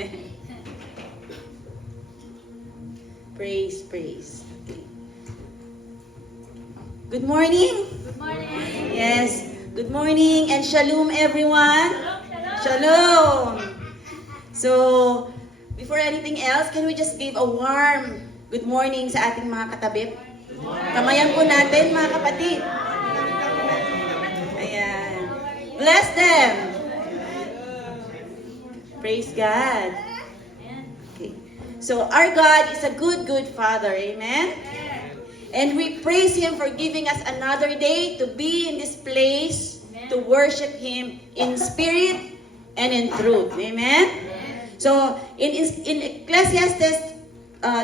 Amen. Praise, praise. Okay. Good morning. Good morning. Yes. Good morning and shalom everyone. Shalom, Shalom. So, before anything else, can we just give a warm good morning sa ating mga katabi? Kamayan po natin mga kapatid. Ayan. Bless them. Praise God. Okay. So, our God is a good, good Father. Amen? And we praise Him for giving us another day to be in this place to worship Him in spirit and in truth. Amen? So, in Ecclesiastes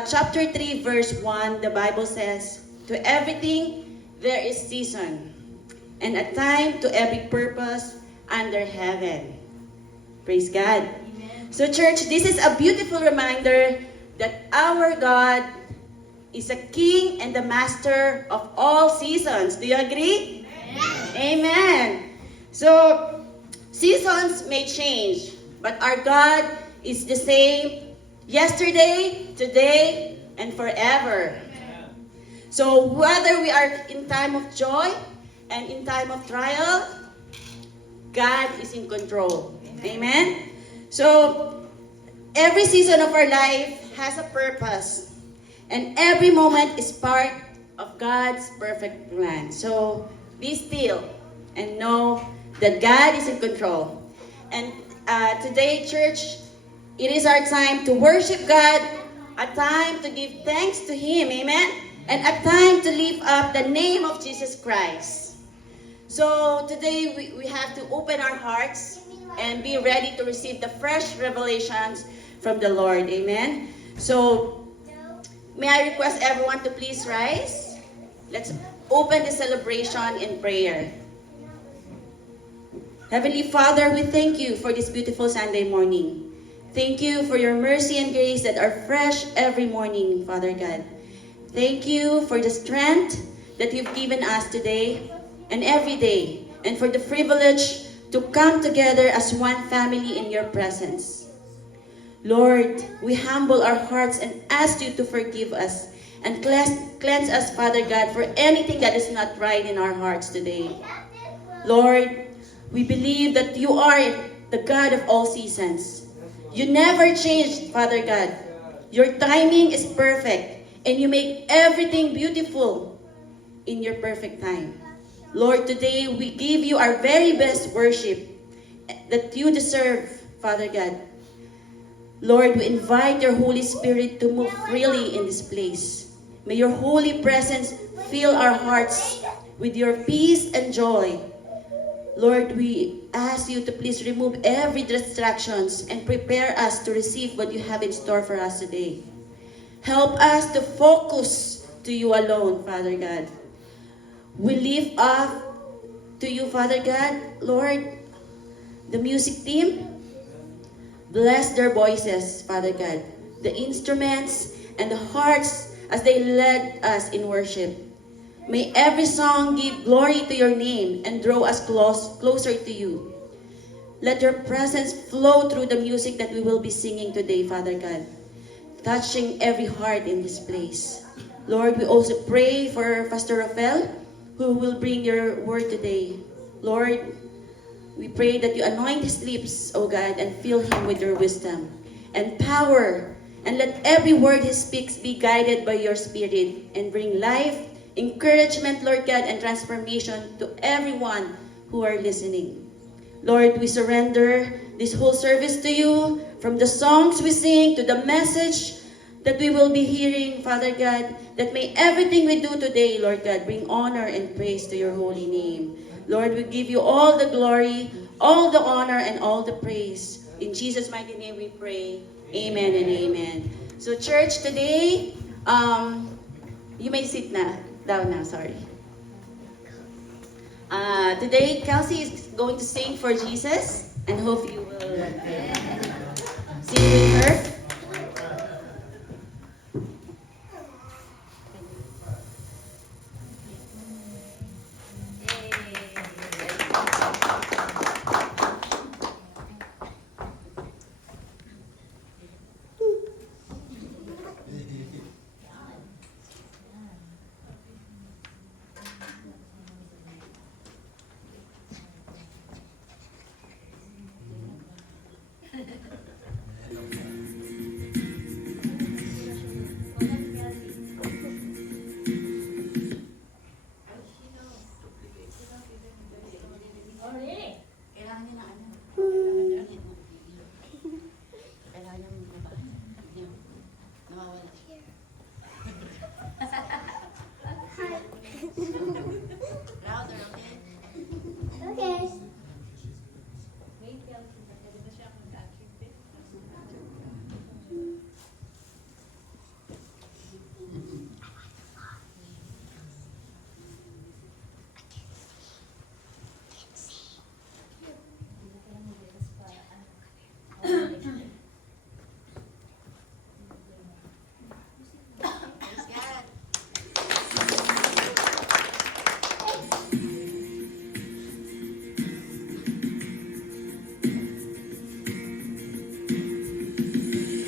chapter 3, verse 1, the Bible says, "To everything there is season, and a time to every purpose under heaven." Praise God. So, church, this is a beautiful reminder that our God is a King and the Master of all seasons. Do you agree? Amen. So, seasons may change, but our God is the same yesterday, today, and forever. So, whether we are in time of joy and in time of trial, God is in control. Amen? So, every season of our life has a purpose. And every moment is part of God's perfect plan. So, be still and know that God is in control. And today, church, it is our time to worship God, a time to give thanks to Him, amen? And a time to lift up the name of Jesus Christ. So, today, we have to open our hearts and be ready to receive the fresh revelations from the Lord, amen? So, may I request everyone to please rise? Let's open the celebration in prayer. Heavenly Father, we thank you for this beautiful Sunday morning. Thank you for your mercy and grace that are fresh every morning, Father God. Thank you for the strength that you've given us today and every day, and for the privilege to come together as one family in your presence. Lord, we humble our hearts and ask you to forgive us and cleanse us, Father God, for anything that is not right in our hearts today. Lord, we believe that you are the God of all seasons. You never change, Father God. Your timing is perfect, and you make everything beautiful in your perfect time. Lord, today we give you our very best worship that you deserve, Father God. Lord, we invite your Holy Spirit to move freely in this place. May your holy presence fill our hearts with your peace and joy. Lord, we ask you to please remove every distractions and prepare us to receive what you have in store for us today. Help us to focus to you alone, Father God. We lift up to you, Father God, Lord, the music team. Bless their voices, Father God, the instruments and the hearts as they led us in worship. May every song give glory to your name and draw us closer to you. Let your presence flow through the music that we will be singing today, Father God, touching every heart in this place. Lord, we also pray for Pastor Rafael, who will bring your word today. Lord, we pray that you anoint his lips, O God, and fill him with your wisdom and power. And let every word he speaks be guided by your Spirit and bring life, encouragement, Lord God, and transformation to everyone who are listening. Lord, we surrender this whole service to you, from the songs we sing to the message that we will be hearing, Father God, that may everything we do today, Lord God, bring honor and praise to your holy name. Lord, we give you all the glory, all the honor, and all the praise. In Jesus' mighty name we pray. Amen and amen. So church, today, you may sit down now, sorry. Today, Kelsey is going to sing for Jesus, and hope you will sing with her.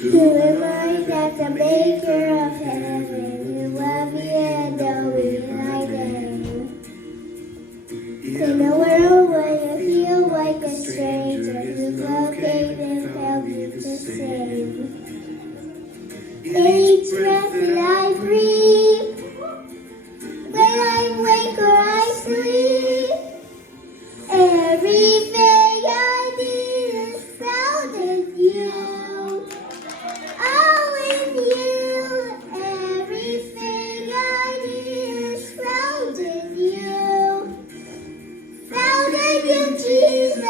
Who am I that the maker of heaven? You love me and know me like name. In a world where you feel like a stranger, His love came and found me the same. Each breath that I breathe, when I wake or I sleep, everything I need is found in you. Oh, in you, everything I need is found in you. Found in you, Jesus.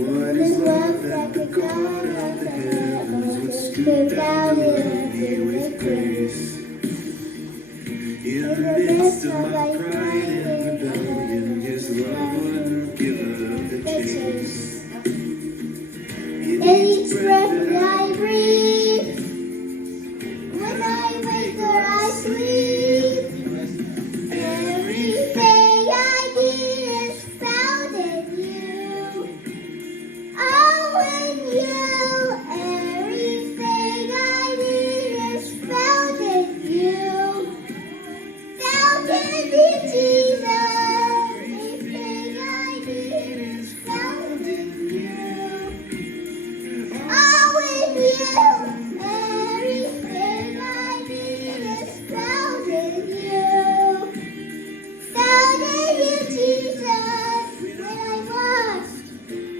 What This is love that the God of the heavens was stripped out and filled with grace. in the midst of my pride and rebellion? His love wouldn't give up the The chase. chase. In Each breath that I breathe, when I wake or I sleep, everything I need is found in you. Oh, in you, everything I need is found in you. Found in you, Jesus. Everything I need is found in you. Oh, in you, everything I need is found in you. Found in you, Jesus. When I'm lost,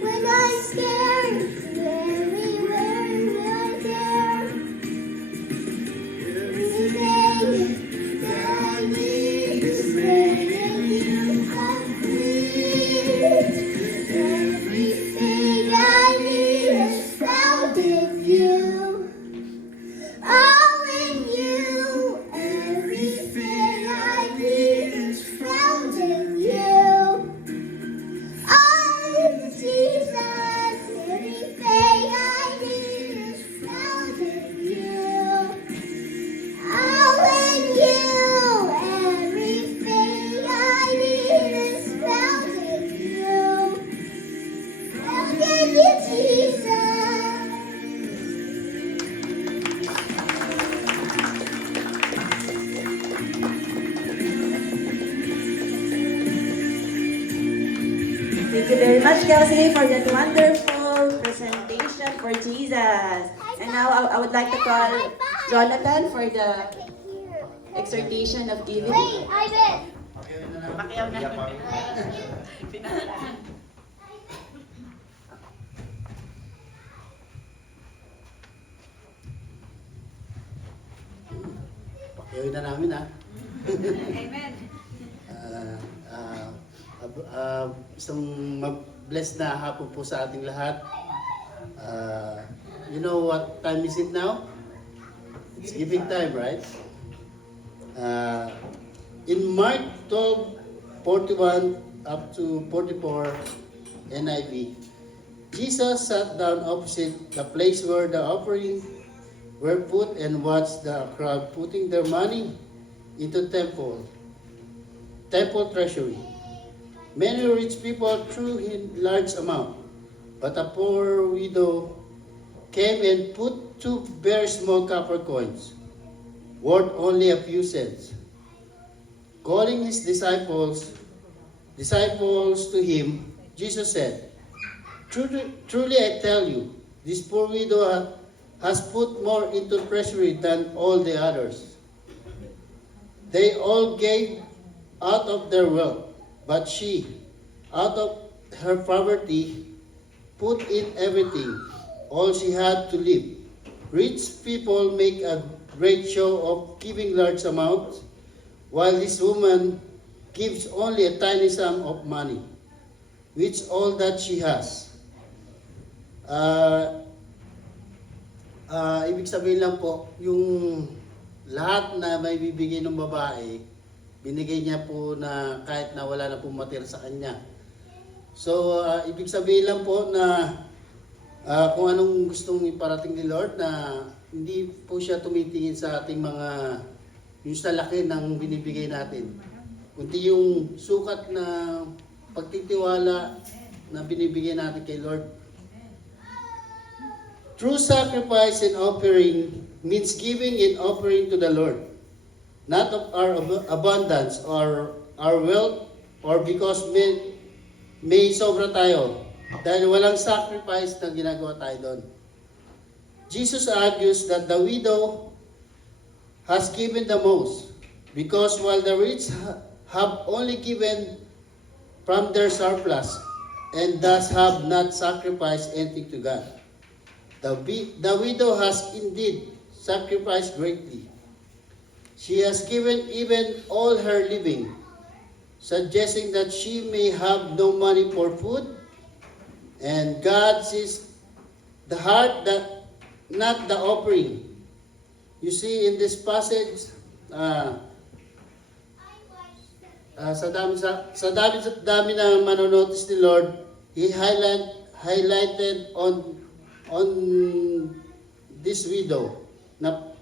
when I'm scared, everywhere you are there. Everything that I need is made in you complete. Everything I need is found in you. All in you, everything I need is found in you. Oh, Jesus, everything I need is found in you. All in you, everything I need is found in you. Found in you, Jesus. Thank you very much, Kelsey, for that wonderful presentation for Jesus. And now I would like to call Jonathan for the exhortation of giving. Wait, I bet. Gawin na namin ha. Amen. Isang mag-bless na hapon po sa ating lahat. You know what time is it now? It's giving time, right? In Mark 12:41 up to 44 NIV, Jesus sat down opposite the place where the offering were put and watched the crowd putting their money into temple treasury. Many rich people threw in large amount, but a poor widow came and put 2 very small copper coins, worth only a few cents. Calling his disciples to him, Jesus said, Truly I tell you, this poor widow has put more into treasury than all the others. They all gave out of their wealth, but she, out of her poverty, put in everything, all she had to live. Rich people make a great show of giving large amounts, while this woman gives only a tiny sum of money, which all that she has. Ibig sabihin lang po, yung lahat na may bibigay ng babae, binigay niya po na kahit na wala na po matira sa kanya. So, ibig sabihin lang po na kung anong gustong iparating ni Lord, na hindi po siya tumitingin sa ating mga, yung sa laki ng binibigay natin, kundi yung sukat na pagtitiwala na binibigyan natin kay Lord. True sacrifice and offering means giving and offering to the Lord, not of our abundance or our wealth or because may sobra tayo dahil walang sacrifice na ginagawa tayo doon. Jesus argues that the widow has given the most because while the rich have only given from their surplus and thus have not sacrificed anything to God. The widow has indeed sacrificed greatly. She has given even all her living, suggesting that she may have no money for food, and God sees the heart, not the offering. You see in this passage, sa dami na manonotice ni Lord, He highlighted on this widow na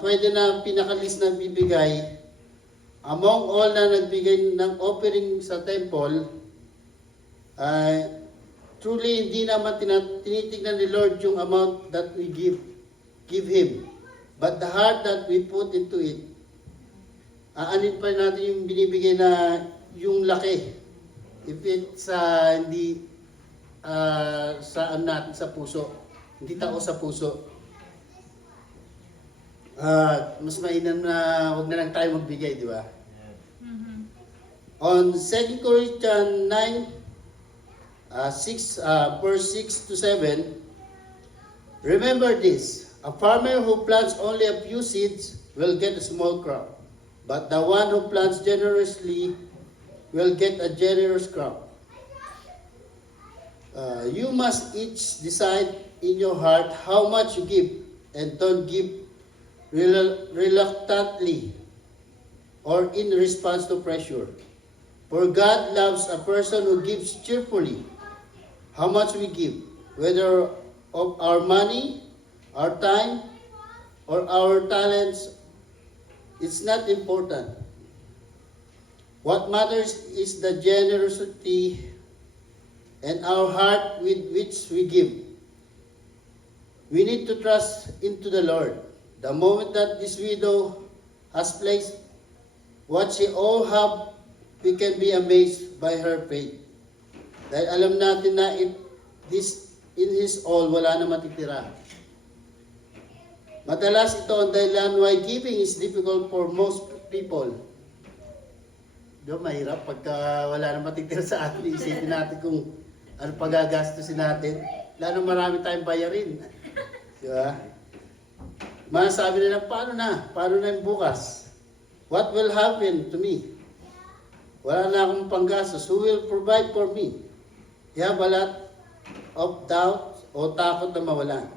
pwede na pinakalis na bibigay among all na nagbigay ng offering sa temple. Truly hindi naman tinitignan ni Lord yung amount that we give Him, but the heart that we put into it. Aanin pa natin yung binibigay na yung laki if it's hindi saan natin sa puso, hindi tao sa puso. Mas mainam na wag na lang tayo magbigay, di ba? On 2 Corinthians 9, verse 6 to 7, remember this, a farmer who plants only a few seeds will get a small crop, but the one who plants generously will get a generous crop. You must each decide in your heart how much you give, and don't give reluctantly or in response to pressure. For God loves a person who gives cheerfully. How much we give, whether of our money, our time, or our talents, it's not important. What matters is the generosity and our heart with which we give. We need to trust into the Lord. The moment that this widow has placed what she all have, we can be amazed by her faith. Dahil alam natin na in His all, wala na matitira. Madalas ito ang dahilan why giving is difficult for most people. Diba, mahirap pagka wala na matitira sa atin, isipin natin kung ano pagagastusin natin. Lalo marami tayong bayarin. Diba? Masasabi nila, paano na yung bukas? What will happen to me? Wala na akong panggastos. Who will provide for me? You have a lot of doubt o takot na mawalan.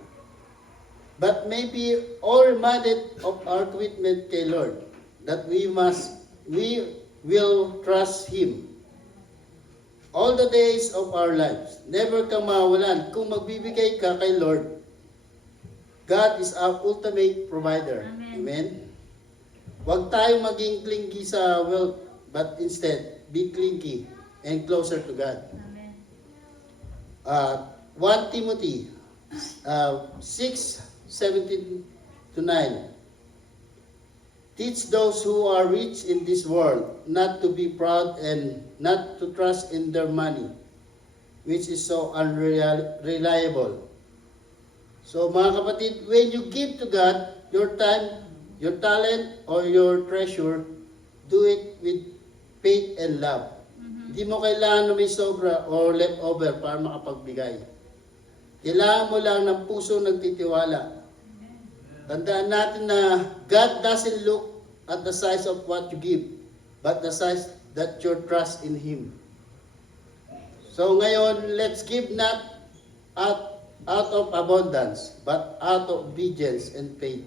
But maybe all reminded of our commitment kay Lord, that we will trust Him all the days of our lives. Never kang mawalan. Kung magbibigay ka kay Lord, God is our ultimate provider. Amen? Huwag tayong maging clingy sa wealth, but instead, be clingy and closer to God. Amen. 1 Timothy 6:17 to 9. Teach those who are rich in this world not to be proud and not to trust in their money, which is so unreliable. So mga kapatid, when you give to God your time, your talent, or your treasure, do it with faith and love. Hindi mo kailangan na may sobra or leftover para makapagbigay. Kailangan mo lang ng puso nagtitiwala. Tandaan natin na God doesn't look at the size of what you give, but the size that your trust in Him. So ngayon, let's give not out of abundance, but out of obedience and faith.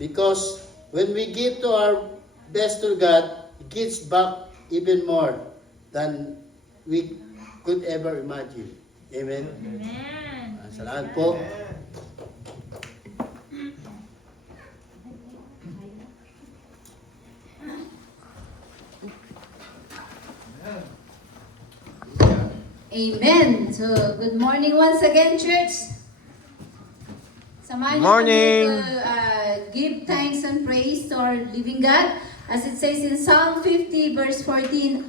Because when we give to our best to God, He gives back even more than we could ever imagine. Amen? Amen. Salamat po. Amen. So, good morning once again, church. Samahan niyo Morning. kami to give thanks and praise to our living God. As it says in Psalm 50 verse 14,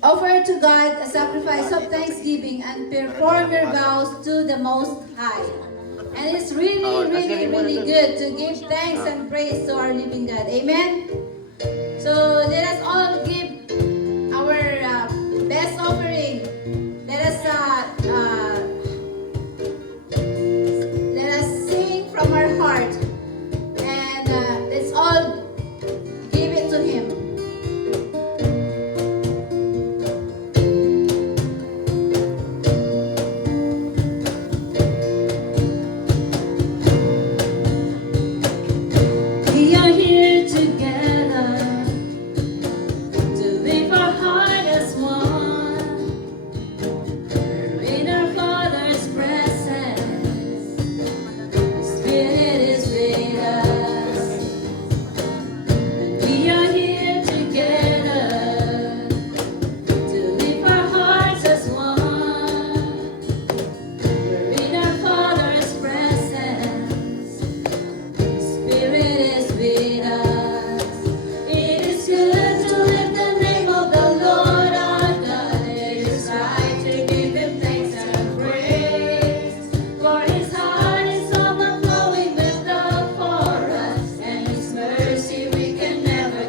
offer to God a sacrifice of thanksgiving and perform your vows to the Most High. And it's really, really, really good to give thanks and praise to our living God. Amen? So let us all give our best offering. Let us sing from our heart, and let's all give it to Him. We are here together to lift our heart as one. We're in our Father's presence. The Spirit is with us. And we are here together to lift our hearts as one. We're in our Father's presence. Spirit is with us. It is good to lift the name of the Lord our God. It is right to give Him thanks and praise. For His heart is overflowing with love for us, and His mercy we can never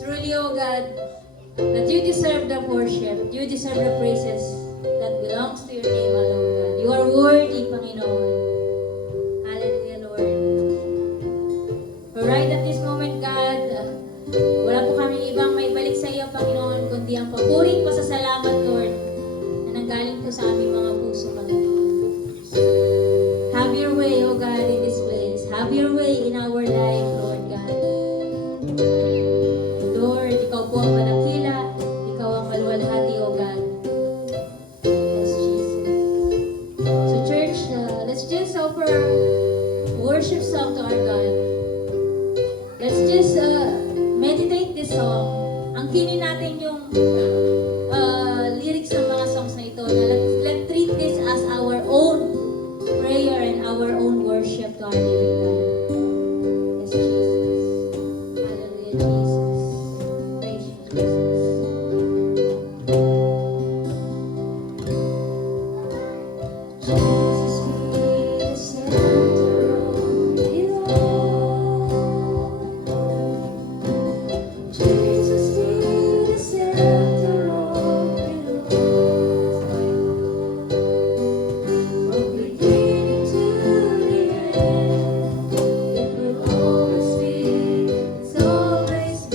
Truly, O God, that you deserve the worship, you deserve the praises that belongs to your name alone, God. You are worthy, Panginoon. Hallelujah, Lord. For right at this moment, God, wala po kami ibang may balik sa iyo, Panginoon, kundi ang papuring pasasalamat, Lord, na nanggaling po sa aming mga puso, Panginoon. Have your way, O God, in this place. Have your way in our life, Lord God. Lord, ikaw po ang manakila, ikaw ang maluwalhati, O God. Yes, Jesus. So church, let's just offer worship song to our God. Let's just meditate this song. Angkinin natin yung lyrics ng mga songs na ito. Na let's treat this as our own prayer and our own worship to our living God. Yes, Jesus. Hallelujah, Jesus. Praise you, Jesus. Jesus, be the center of it all. Jesus, be the center of it all. From beginning to the end, it will always be, it's always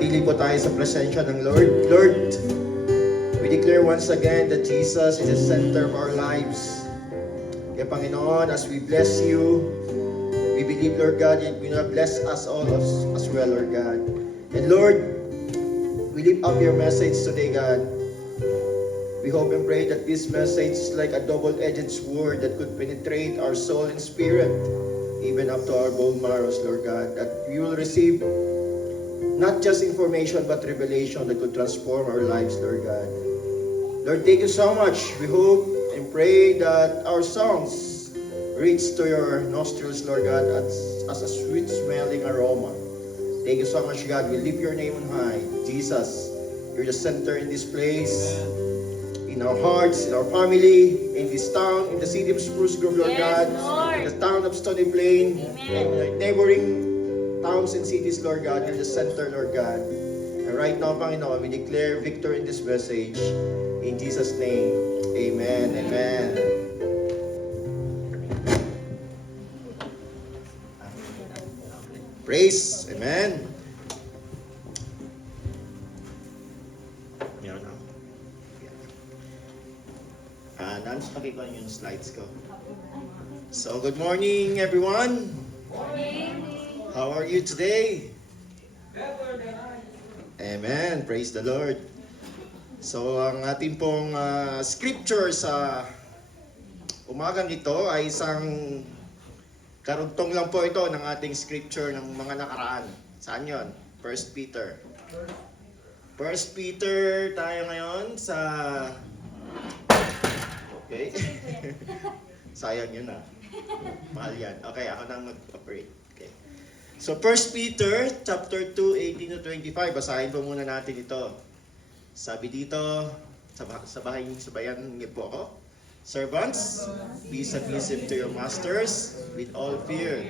manatili po tayo sa presensya ng Lord. Lord, we declare once again that Jesus is the center of our lives. Kaya Panginoon, as we bless you, we believe, Lord God, that you will bless us all as well, Lord God. And Lord, we lift up your message today, God. We hope and pray that this message is like a double-edged sword that could penetrate our soul and spirit, even up to our bone marrows, Lord God. That we will receive not just information, but revelation that could transform our lives, Lord God. Lord, thank you so much. We hope and pray that our songs reach to your nostrils, Lord God, as a sweet-smelling aroma. Thank you so much, God. We lift your name on high. Jesus, you're the center in this place. In our hearts, in our family, in this town, in the city of Spruce Grove, Lord God, in the town of Stony Plain, and the neighboring towns and cities, Lord God, you're the center, Lord God. And right now, Panginoon, we declare victory in this message. In Jesus' name, amen, amen. Praise, amen. Meron ako. Nans, pakikuha niyo yung slides ko. So, good morning, everyone. How are you today? Amen. Praise the Lord. So, ang ating pong scripture sa umagang ito ay isang karugtong lang po ito ng ating scripture ng mga nakaraan. Saan yon? 1 Peter. 1 Peter tayo ngayon sa... Okay? Sayang yun ah. Mahal yan. Okay, ako nang mag-operate. Okay. So 1 Peter chapter 2, 18 to 25. Basahin po muna natin ito. Sabi dito, sabayan niyo po ako. Servants, be submissive to your masters with all fear,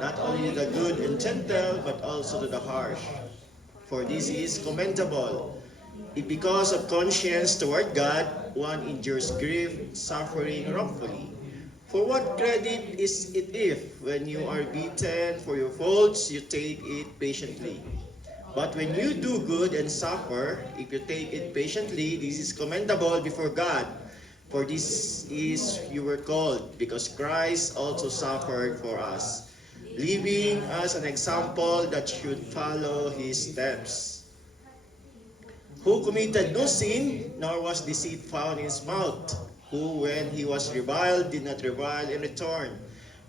not only to the good and gentle, but also to the harsh. For this is commendable. If because of conscience toward God, one endures grief, suffering wrongfully. For what credit is it if, when you are beaten for your faults, you take it patiently? But when you do good and suffer, if you take it patiently, this is commendable before God. For this is you were called, because Christ also suffered for us, leaving us an example that should follow his steps. Who committed no sin, nor was deceit found in his mouth. Who, when he was reviled, did not revile in return.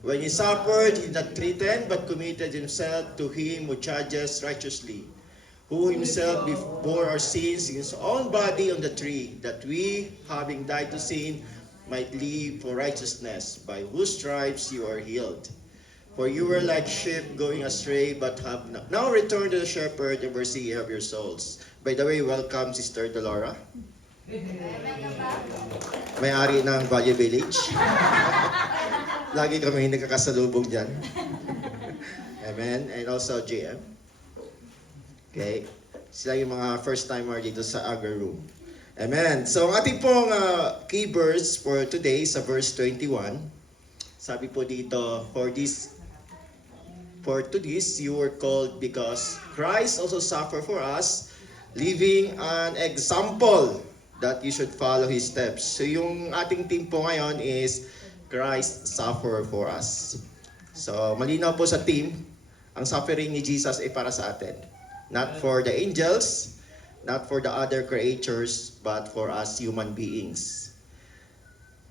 When he suffered, he did not threaten, but committed himself to him who judges righteously. Who himself bore our sins in his own body on the tree, that we, having died to sin, might live for righteousness, by whose stripes you are healed. For you were like sheep going astray, but have now returned to the shepherd and overseer of your souls. By the way, welcome Sister Dolora. May-ari ng Valle Village. Lagi kami nagkakasalubong dyan. Amen. And also JM. Okay. Sila yung mga first timer dito sa Agar Room. Amen. So ang ating pong key verse for today sa verse 21. Sabi po dito, For to this you were called, because Christ also suffered for us, leaving an example that you should follow his steps. So yung ating theme po ngayon is Christ suffered for us. So malinaw po sa theme, ang suffering ni Jesus ay para sa atin. Not for the angels, not for the other creatures, but for us human beings.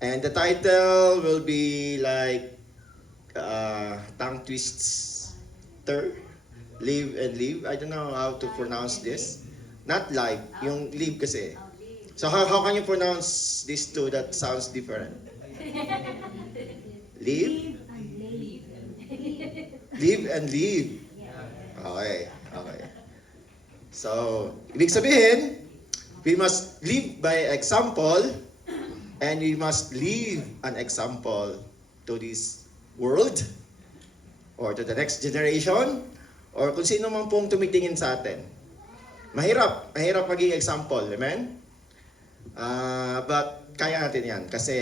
And the title will be like tongue twister, live and live. I don't know how to pronounce this. Not live, yung live kasi. So how can you pronounce these two that sounds different? Live? Live and live. Okay, okay. So, ibig sabihin, we must live by example, and we must leave an example to this world, or to the next generation, or kung sino man pong tumitingin sa atin. Mahirap maging example, amen? But kaya natin yan kasi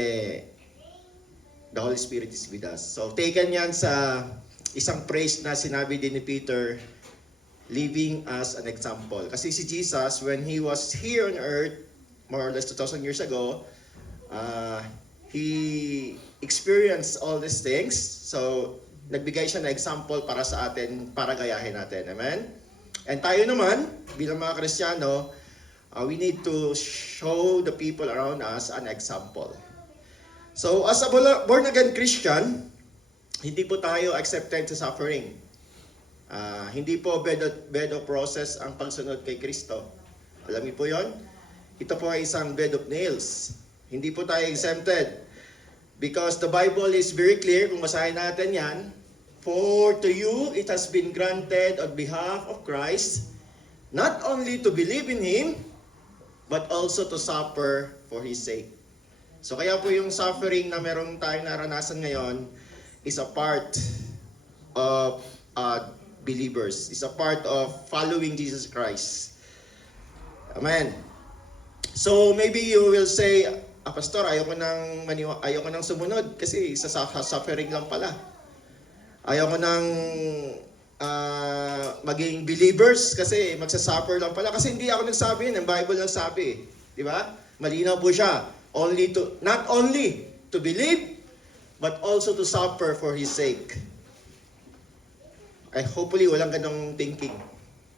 the Holy Spirit is with us. So taken yan sa isang phrase na sinabi din ni Peter, living as an example. Kasi si Jesus, when He was here on earth, more or less 2,000 years ago, He experienced all these things. So, nagbigay siya na example para sa atin, para gayahin natin. Amen? And tayo naman, bilang mga Kristiyano, we need to show the people around us an example. So, as a born-again Christian, hindi po tayo accepted sa suffering. Hindi po bed of process ang pagsunod kay Kristo. Alam niyo po yon? Ito po ay isang bed of nails. Hindi po tayo exempted. Because the Bible is very clear, kung basahin natin yan, for to you it has been granted on behalf of Christ, not only to believe in Him, but also to suffer for His sake. So kaya po yung suffering na meron tayong naranasan ngayon is a part of believers. It's a part of following Jesus Christ. Amen. So maybe you will say, Pastor, ayoko nang sumunod kasi sa suffering lang pala. Ayoko nang maging believers kasi magsasuffer lang pala. Kasi hindi ako nagsabi yun, ang Bible lang sabi. Di ba? Malinaw po siya. Not only to believe, but also to suffer for His sake. Hopefully walang ganong thinking.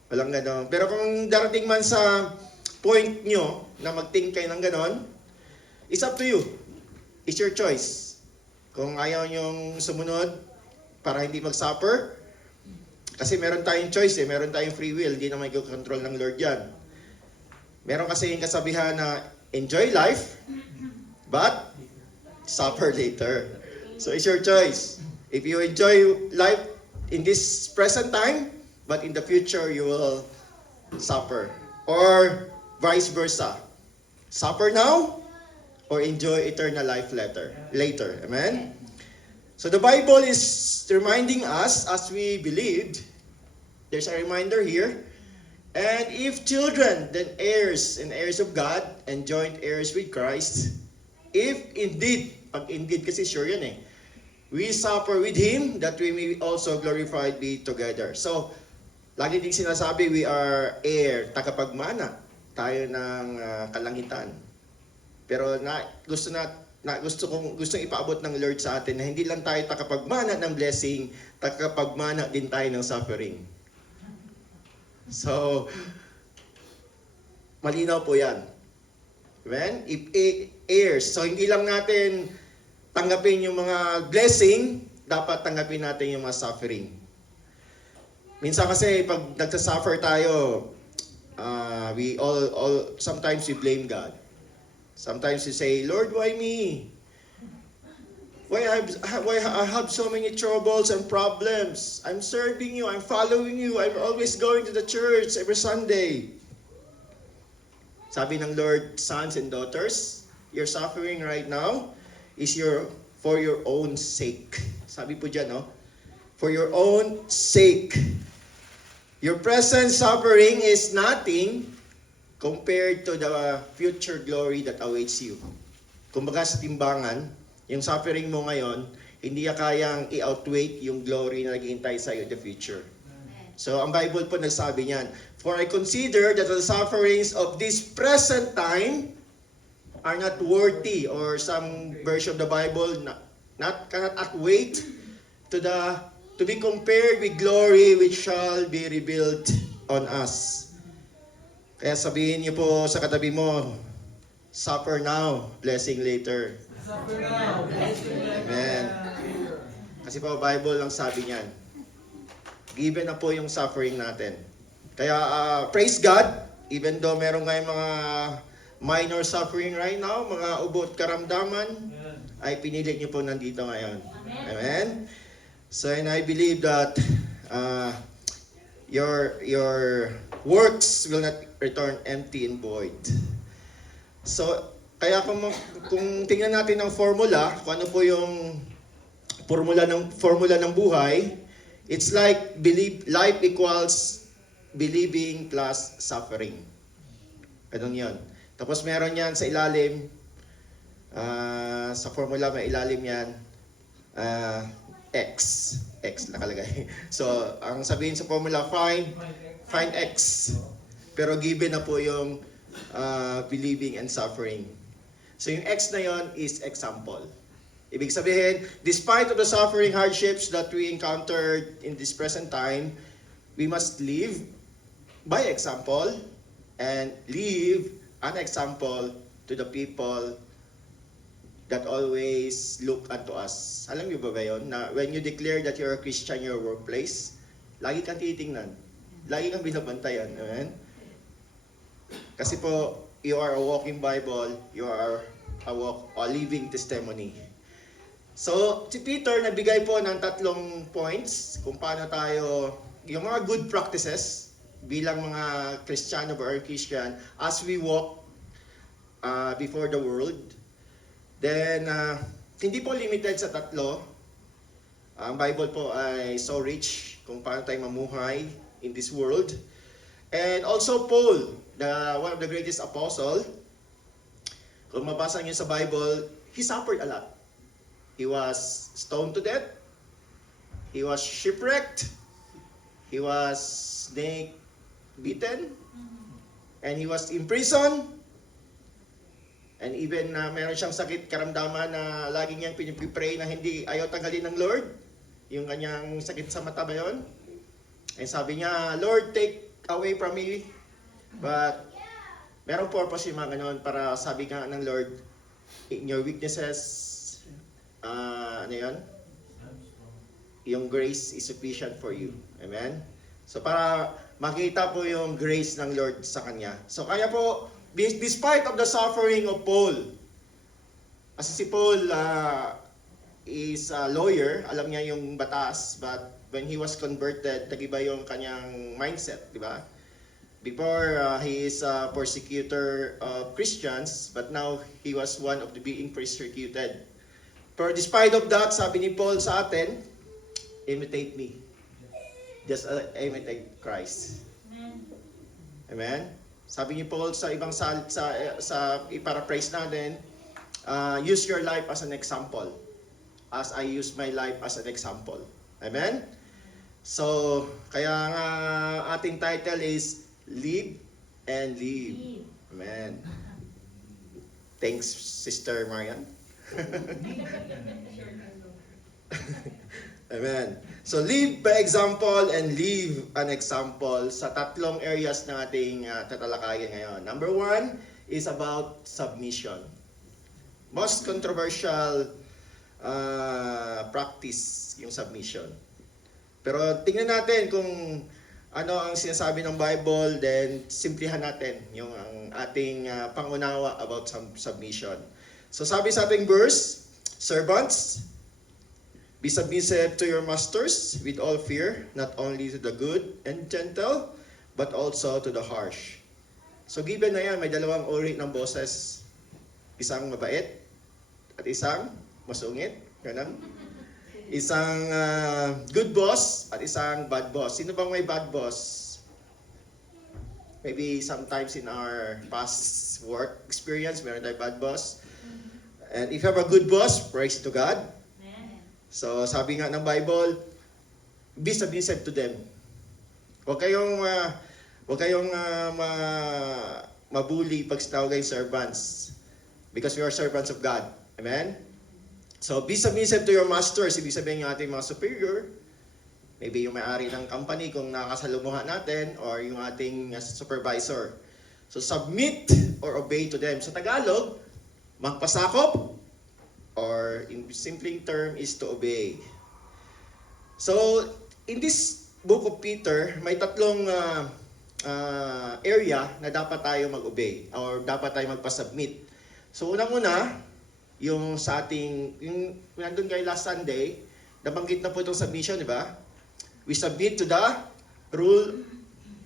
Walang ganong. Pero kung darating man sa point nyo na mag-think kayo ng ganon, it's up to you. It's your choice. Kung ayaw nyong sumunod para hindi mag-suffer, kasi meron tayong choice meron tayong free will, hindi naman i-control ng Lord yan. Meron kasi yung kasabihan na enjoy life, but suffer later. So it's your choice. If you enjoy life in this present time, but in the future you will suffer. Or vice versa. Suffer now, or enjoy eternal life later. Amen? So the Bible is reminding us, as we believed, there's a reminder here, and if children, then heirs and heirs of God, and joint heirs with Christ, if indeed, pag indeed kasi sure yan we suffer with Him, that we may also glorified be together. So, lagi din sinasabi, we are heir, tagapagmana, tayo ng kalangitan. Pero gustong ipaabot ng Lord sa atin na hindi lang tayo takapagmana ng blessing, takapagmana din tayo ng suffering. So, malinaw po yan. Amen? If heirs, so hindi lang natin tanggapin yung mga blessing, dapat tanggapin natin yung mga suffering. Minsan kasi pag nagsasuffer tayo, sometimes we blame God. Sometimes we say, Lord, why me? Why I have so many troubles and problems? I'm serving you, I'm following you, I'm always going to the church every Sunday. Sabi ng Lord, sons and daughters, your suffering right now is for your own sake. Sabi po dyan, for your own sake. Your present suffering is nothing compared to the future glory that awaits you. Kumbaga sa timbangan, yung suffering mo ngayon, hindi kayang i-outweigh yung glory na naghihintay sa iyo in the future. So, ang Bible po nagsabi niyan, for I consider that the sufferings of this present time are not worthy, or some version of the Bible, cannot outweigh to be compared with glory which shall be revealed on us. Kaya sabihin niyo po sa katabi mo, suffer now, blessing later. Suffer now, blessing later. Amen. Kasi po, Bible lang sabi niyan. Given na po yung suffering natin. Kaya, praise God, even though meron ngayong mga minor suffering right now, mga ubot karamdaman, ay pinili niyo po nandito ngayon. Amen? So, and I believe that your works will not return empty and void. So, kaya kung tingnan natin ang formula, kung ano po yung formula ng buhay, it's like life equals believing plus suffering. Ganun yun. Tapos meron yan sa ilalim, sa formula may ilalim yan, X. X nakalagay. So, ang sabihin sa formula, find X. Pero given na po yung believing and suffering. So, yung X na yon is example. Ibig sabihin, despite of the suffering hardships that we encountered in this present time, we must live by example and live an example to the people that always look unto us. Alam niyo ba yun? Na when you declare that you're a Christian in your workplace, lagi kang titingnan. Lagi kang binabantayan. Amen? Kasi po, you are a walking Bible, you are a living testimony. So, si Peter nagbigay po ng 3 points kung paano tayo, yung mga good practices bilang mga Kristiyano or Christian as we walk before the world. Then, hindi po limited sa 3. Ang Bible po ay so rich kung paano tayo mamuhay in this world. And also Paul, one of the greatest apostle, kung mabasa niyo sa Bible, he suffered a lot. He was stoned to death. He was shipwrecked. He was snake bitten. And he was in prison. And even meron siyang sakit karamdaman na lagi niyang pinipray na hindi ayaw tanggalin ng Lord. Yung kanyang sakit sa mata ba yun? And sabi niya, Lord, take away from me. But merong purpose yung mga ganun para sabi nga ng Lord, in your weaknesses, ano yun? Yung grace is sufficient for you. Amen? So para makita po yung grace ng Lord sa kanya. So kaya po, despite of the suffering of Paul, kasi si Paul is a lawyer, alam niya yung batas, but when he was converted, nag-iba yung kanyang mindset, di ba? Before, he is a persecutor of Christians, but now he was one of the being persecuted. Pero despite of that, sabi ni Paul sa atin, imitate me. Just imitate Christ. Amen? Sabi ni Paul sa ibang sa i-paraphrase natin, use your life as an example, as I use my life as an example. Amen? So, kaya nga ating title is Live and Live. Amen. Thanks, Sister Marian. Amen. So, live by example and live an example sa 3 areas na ating tatalakayin ngayon. Number 1 is about submission. Most controversial practice yung submission. Pero tingnan natin kung ano ang sinasabi ng Bible, then simplihan natin yung ang ating pangunawa about submission. So sabi sa ating verse, servants, be submissive to your masters with all fear, not only to the good and gentle, but also to the harsh. So given na yan, may 2 uri ng boses. Isang mabait at isang masungit. Ganun. Isang good boss at isang bad boss. Sino bang may bad boss? Maybe sometimes in our past work experience, meron tayong bad boss. And if you have a good boss, praise to God. So sabi nga ng Bible, be submissive to them. Huwag kayong mabuli pag sinawag kayong servants. Because we are servants of God. Amen? So be submissive to your masters. Ibig sabihin yung ating mga superior. Maybe yung may-ari ng company kung nakasalumuhan natin or yung ating supervisor. So submit or obey to them. Sa Tagalog, magpasakop or in simple term is to obey. So in this book of Peter, may 3 area na dapat tayo mag-obey or dapat tayo magpa-submit. So unang-una, yung sa ating, yung nandun kayo last Sunday, nabanggit na po itong submission, di ba? We submit to the rule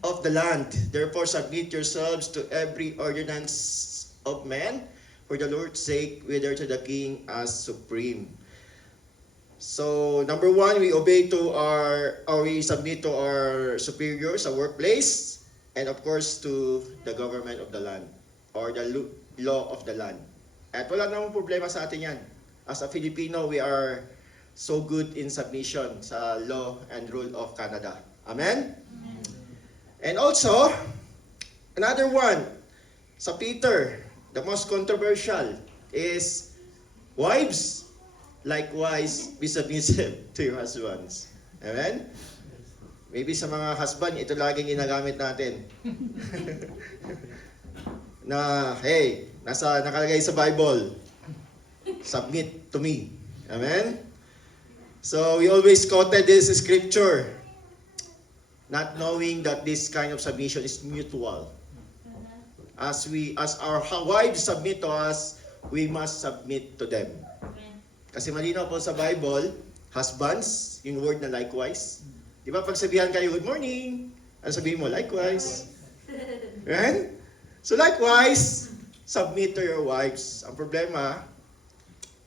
of the land. Therefore, submit yourselves to every ordinance of men for the Lord's sake, whether to the king as supreme. So, number 1, we obey to we submit to our superiors sa workplace, and of course to the government of the land or the law of the land. At wala namang problema sa atin yan. As a Filipino, we are so good in submission sa law and rule of Canada. Amen? And also, another one, sa Peter, the most controversial is, wives, likewise, be submissive to your husbands. Amen? Maybe sa mga husband, ito laging ginagamit natin. Na, hey, nakalagay sa Bible, submit to me. Amen? So, we always quoted this scripture, not knowing that this kind of submission is mutual. As our wives submit to us, we must submit to them. Kasi malinaw po sa Bible, husbands, yung word na likewise. Di ba pag sabihan kayo, good morning, ano sabihin mo? Likewise. Right? So likewise, submit to your wives. Ang problema,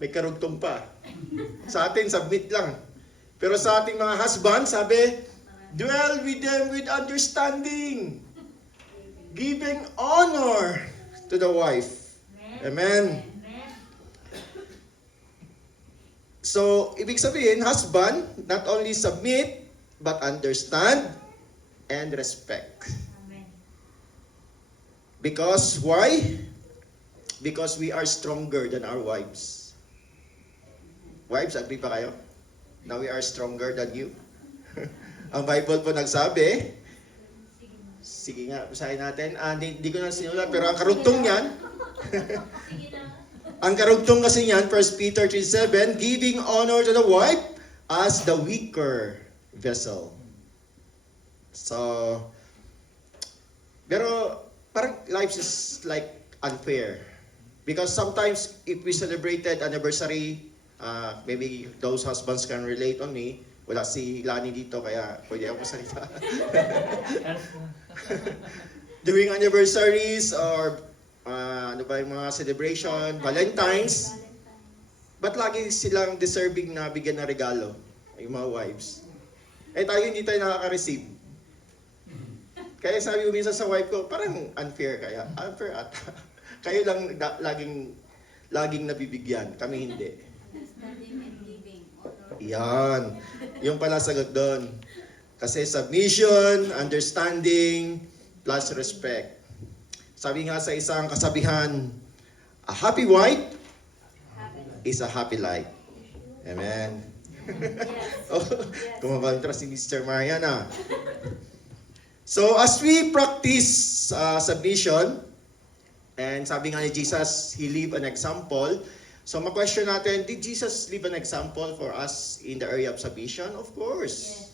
may karugtong pa. Sa atin, submit lang. Pero sa ating mga husband, sabi, dwell with them with understanding, giving honor to the wife. Amen. So, ibig sabihin, husband, not only submit, but understand and respect. Because, why? Because we are stronger than our wives. Wives, agree pa kayo? Now we are stronger than you. Ang Bible po nagsabi, sige nga, basahin natin. Hindi ko na sinulat, pero ang karugtong niyan, ang karugtong kasi niyan, 1 Peter 3:7, giving honor to the wife as the weaker vessel. So, pero parang life is like unfair. Because sometimes if we celebrated anniversary, maybe those husbands can relate on me. Wala si Lani dito, kaya pwede ako salita. During anniversaries or ano ba yung mga celebration, Valentine's, ba't lagi silang deserving na bigyan ng regalo, yung mga wives? Eh tayo hindi tayo nakaka-receive. Kaya sabi ko minsan sa wife ko, parang unfair kaya. Unfair ata. Kayo lang laging nabibigyan, kami hindi. Yan. Yung pala sagot doon. Kasi submission, understanding, plus respect. Sabi nga sa isang kasabihan, a happy wife is a happy life. Amen. Kumabantra si Mr. Mariana. So as we practice submission, and sabi nga ni Jesus, He leave an example. So ma-question natin, did Jesus leave an example for us in the area of submission? Of course.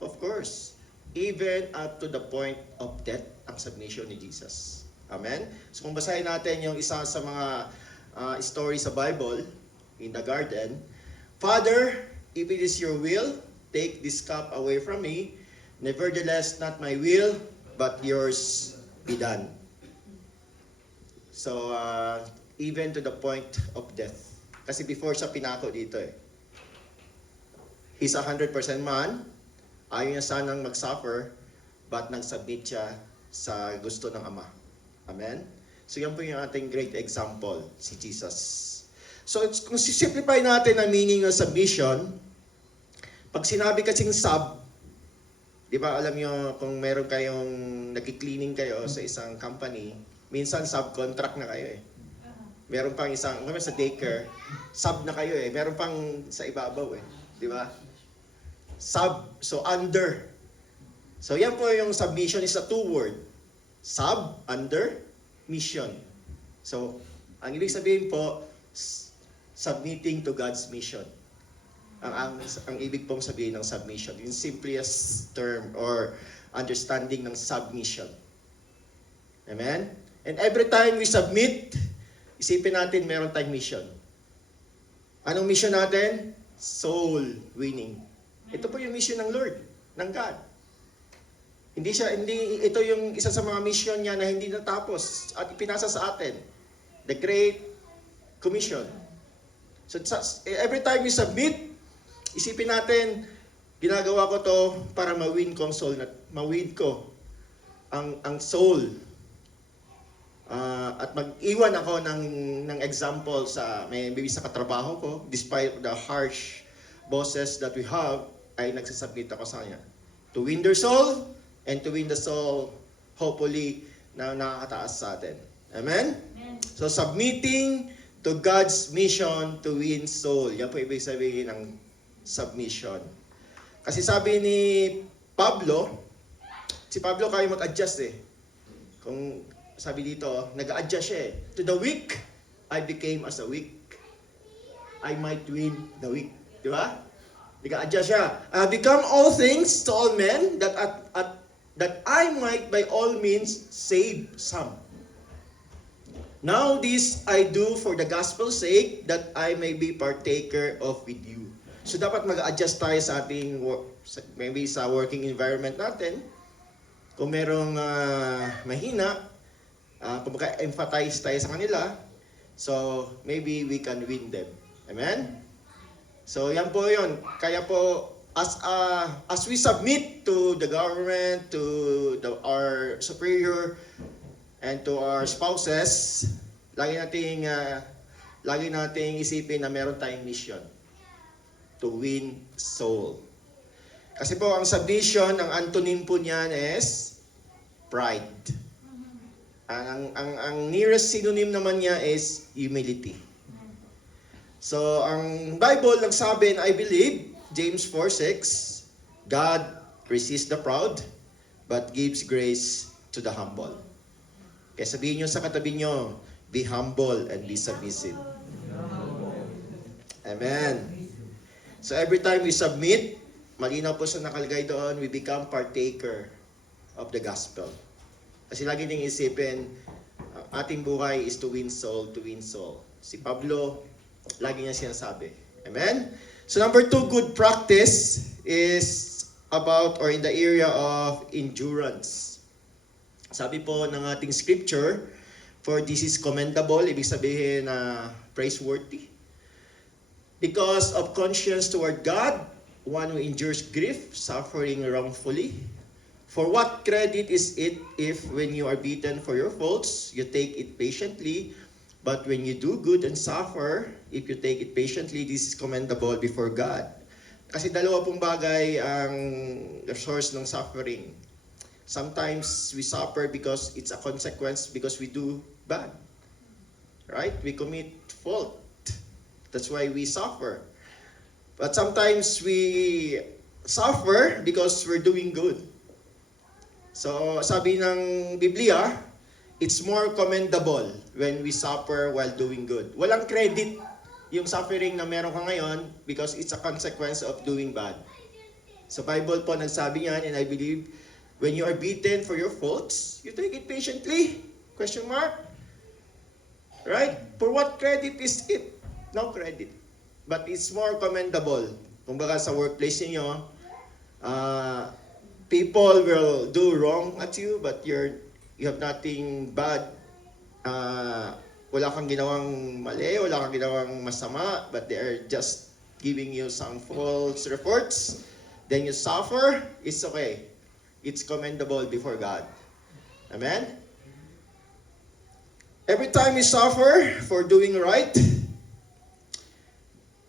Of course. Even up to the point of death, ang submission ni Jesus. Amen? So kung basahin natin yung isa sa mga story sa Bible, in the garden, Father, if it is your will, take this cup away from me. Nevertheless, not my will, but yours be done. So, even to the point of death. Kasi before siya pinako dito eh. He's 100% man. Ayaw niya sanang mag-suffer, but nag-submit siya sa gusto ng Ama. Amen? So yan po yung ating great example, si Jesus. So kung simplify natin ang meaning ng submission, pag sinabi kasing sub, di ba alam nyo kung meron kayong nag-cleaning kayo sa isang company, minsan subcontract na kayo eh. Meron pang isang, sa daycare, sub na kayo eh. Meron pang sa ibabaw eh. Di ba? Sub, so under. So yan po yung submission is a two-word. Sub, under, mission. So, ang ibig sabihin po, submitting to God's mission. Ang ibig pong sabihin ng submission, yung simplest term or understanding ng submission. Amen? And every time we submit, isipin natin meron tayong mission. Anong mission natin? Soul winning. Ito po yung mission ng Lord, ng God. Hindi ito yung isa sa mga mission niya na hindi natapos at ipinasa sa atin. The Great Commission. So every time we submit, isipin natin, ginagawa ko to para ma-win ko ang soul, ma-win ko ang soul. At mag-iwan ako ng example sa maybe sa katrabaho ko, despite the harsh bosses that we have ay nagsasubmit ako sa kanya. To win their soul and to win the soul, hopefully, na nakakataas sa atin. Amen? So submitting to God's mission to win soul. Yan po ibig sabihin ng submission. Kasi sabi ni Pablo, si Pablo kaya mag-adjust eh. Kung sabi dito, nag-adjust siya eh. To the weak, I became as a weak. I might win the weak. Di ba? Nag-adjust siya. I have become all things to all men that I might by all means save some. Now this I do for the gospel's sake, that I may be partaker of with you. So dapat mag-adjust tayo sa ating maybe sa working environment natin. Kung merong mahina, kung maka-emphasize tayo sa kanila, so maybe we can win them. Amen? So yan po yun. Kaya po, as we submit to the government, to our superior, and to our spouses, lagi nating isipin na meron tayong mission to win soul. Kasi po ang submission, ang antonym po niyan is pride. Ang nearest synonym naman niya is humility. So ang Bible nagsabi, and I believe, James 4:6, God resists the proud, but gives grace to the humble. Kaya sabihin nyo sa katabi nyo, be humble and be submissive. Amen. So every time we submit, malinaw po sa nakalagay doon, we become partaker of the gospel. Kasi lagi niyong isipin, ating buhay is to win soul, to win soul. Si Pablo, lagi niya sinasabi. Amen? So number 2, good practice is about or in the area of endurance. Sabi po ng ating scripture, for this is commendable, ibig sabihin na praiseworthy. Because of conscience toward God, one who endures grief, suffering wrongfully. For what credit is it if when you are beaten for your faults, you take it patiently, but when you do good and suffer, if you take it patiently, this is commendable before God. Kasi dalawa pong bagay ang source ng suffering. Sometimes we suffer because it's a consequence because we do bad. Right? We commit fault. That's why we suffer. But sometimes we suffer because we're doing good. So, sabi ng Biblia, it's more commendable when we suffer while doing good. Walang credit yung suffering na meron ka ngayon because it's a consequence of doing bad. So, Bible po nagsabi niyan, and I believe, when you are beaten for your faults, you take it patiently? Question mark? Right? For what credit is it? No credit. But it's more commendable. Kung baka sa workplace niyo, people will do wrong at you, but you have nothing bad. Wala kang ginawang mali, wala kang ginawang masama, but they are just giving you some false reports. Then you suffer, it's okay. It's commendable before God. Amen? Every time we suffer for doing right,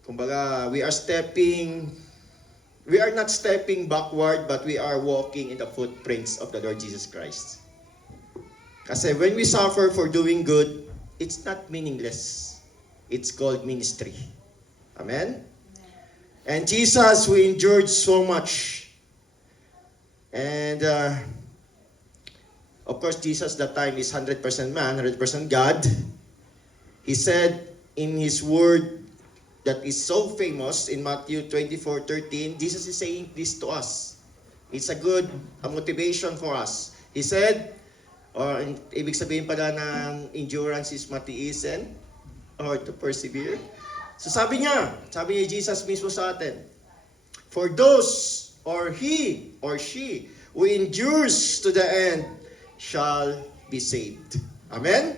kumbaga, we are not stepping backward, but we are walking in the footprints of the Lord Jesus Christ. Kasi when we suffer for doing good, it's not meaningless. It's called ministry. Amen? And Jesus, who endured so much, and of course, Jesus that time is 100% man, 100% God. He said in His word that is so famous in Matthew 24:13, Jesus is saying this to us. It's a good motivation for us. He said, or ibig sabihin pala ng endurance is matiisin or to persevere. So sabi ni Jesus mismo sa atin, for those or he or she who endures to the end shall be saved. Amen?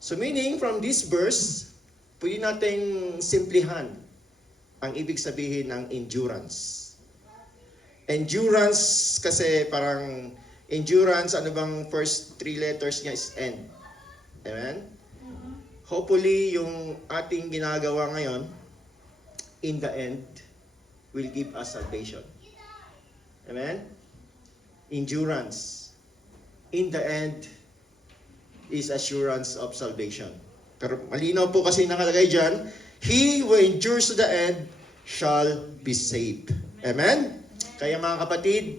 So meaning, from this verse, pwede nating simplihan ang ibig sabihin ng endurance. Endurance kasi parang endurance, ano bang first 3 letters niya is end. Amen? Hopefully, yung ating ginagawa ngayon in the end, will give us salvation. Amen? Endurance, in the end, is assurance of salvation. Pero malinaw po kasi nakalagay dyan, he who endures to the end shall be saved. Amen? Kaya mga kapatid,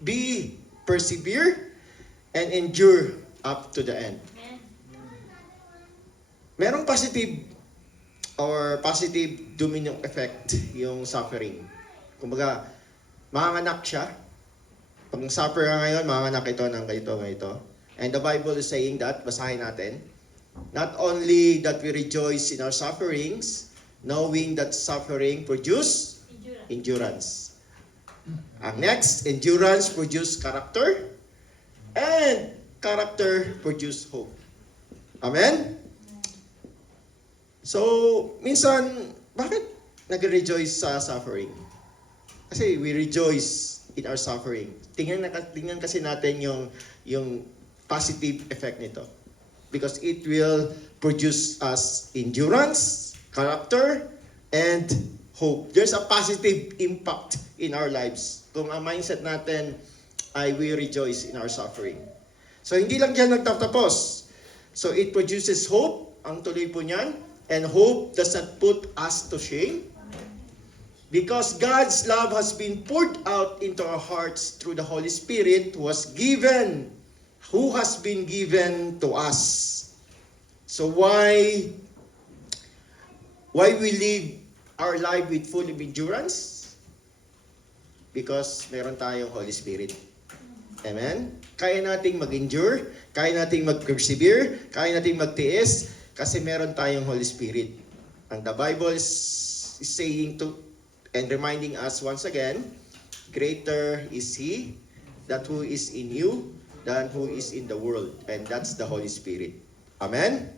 be persevere and endure up to the end. Merong positive or positive domino effect yung suffering. Kumbaga, manganganak siya. Pag suffer ka ngayon, manganganak ito ng ganito. And the Bible is saying that, basahin natin. Not only that we rejoice in our sufferings, knowing that suffering produce endurance. Ang next, endurance produce character, and character produce hope. Amen? So, minsan, bakit nag-rejoice sa suffering? Kasi we rejoice in our suffering. Tingnan kasi natin yung positive effect nito. Because it will produce us endurance, character, and hope. There's a positive impact in our lives. Kung ang mindset natin ay we rejoice in our suffering. So, hindi lang dyan nagtatapos. So, it produces hope, ang tuloy po niyan, and hope does not put us to shame. Because God's love has been poured out into our hearts through the Holy Spirit who has been given to us. So why we live our life with full of endurance? Because meron tayong Holy Spirit. Amen? Kaya nating mag-endure, kaya nating mag-persevere, kaya nating magtiis, kasi meron tayong Holy Spirit. And the Bible is saying to and reminding us once again, greater is He that who is in you than who is in the world. And that's the Holy Spirit. Amen?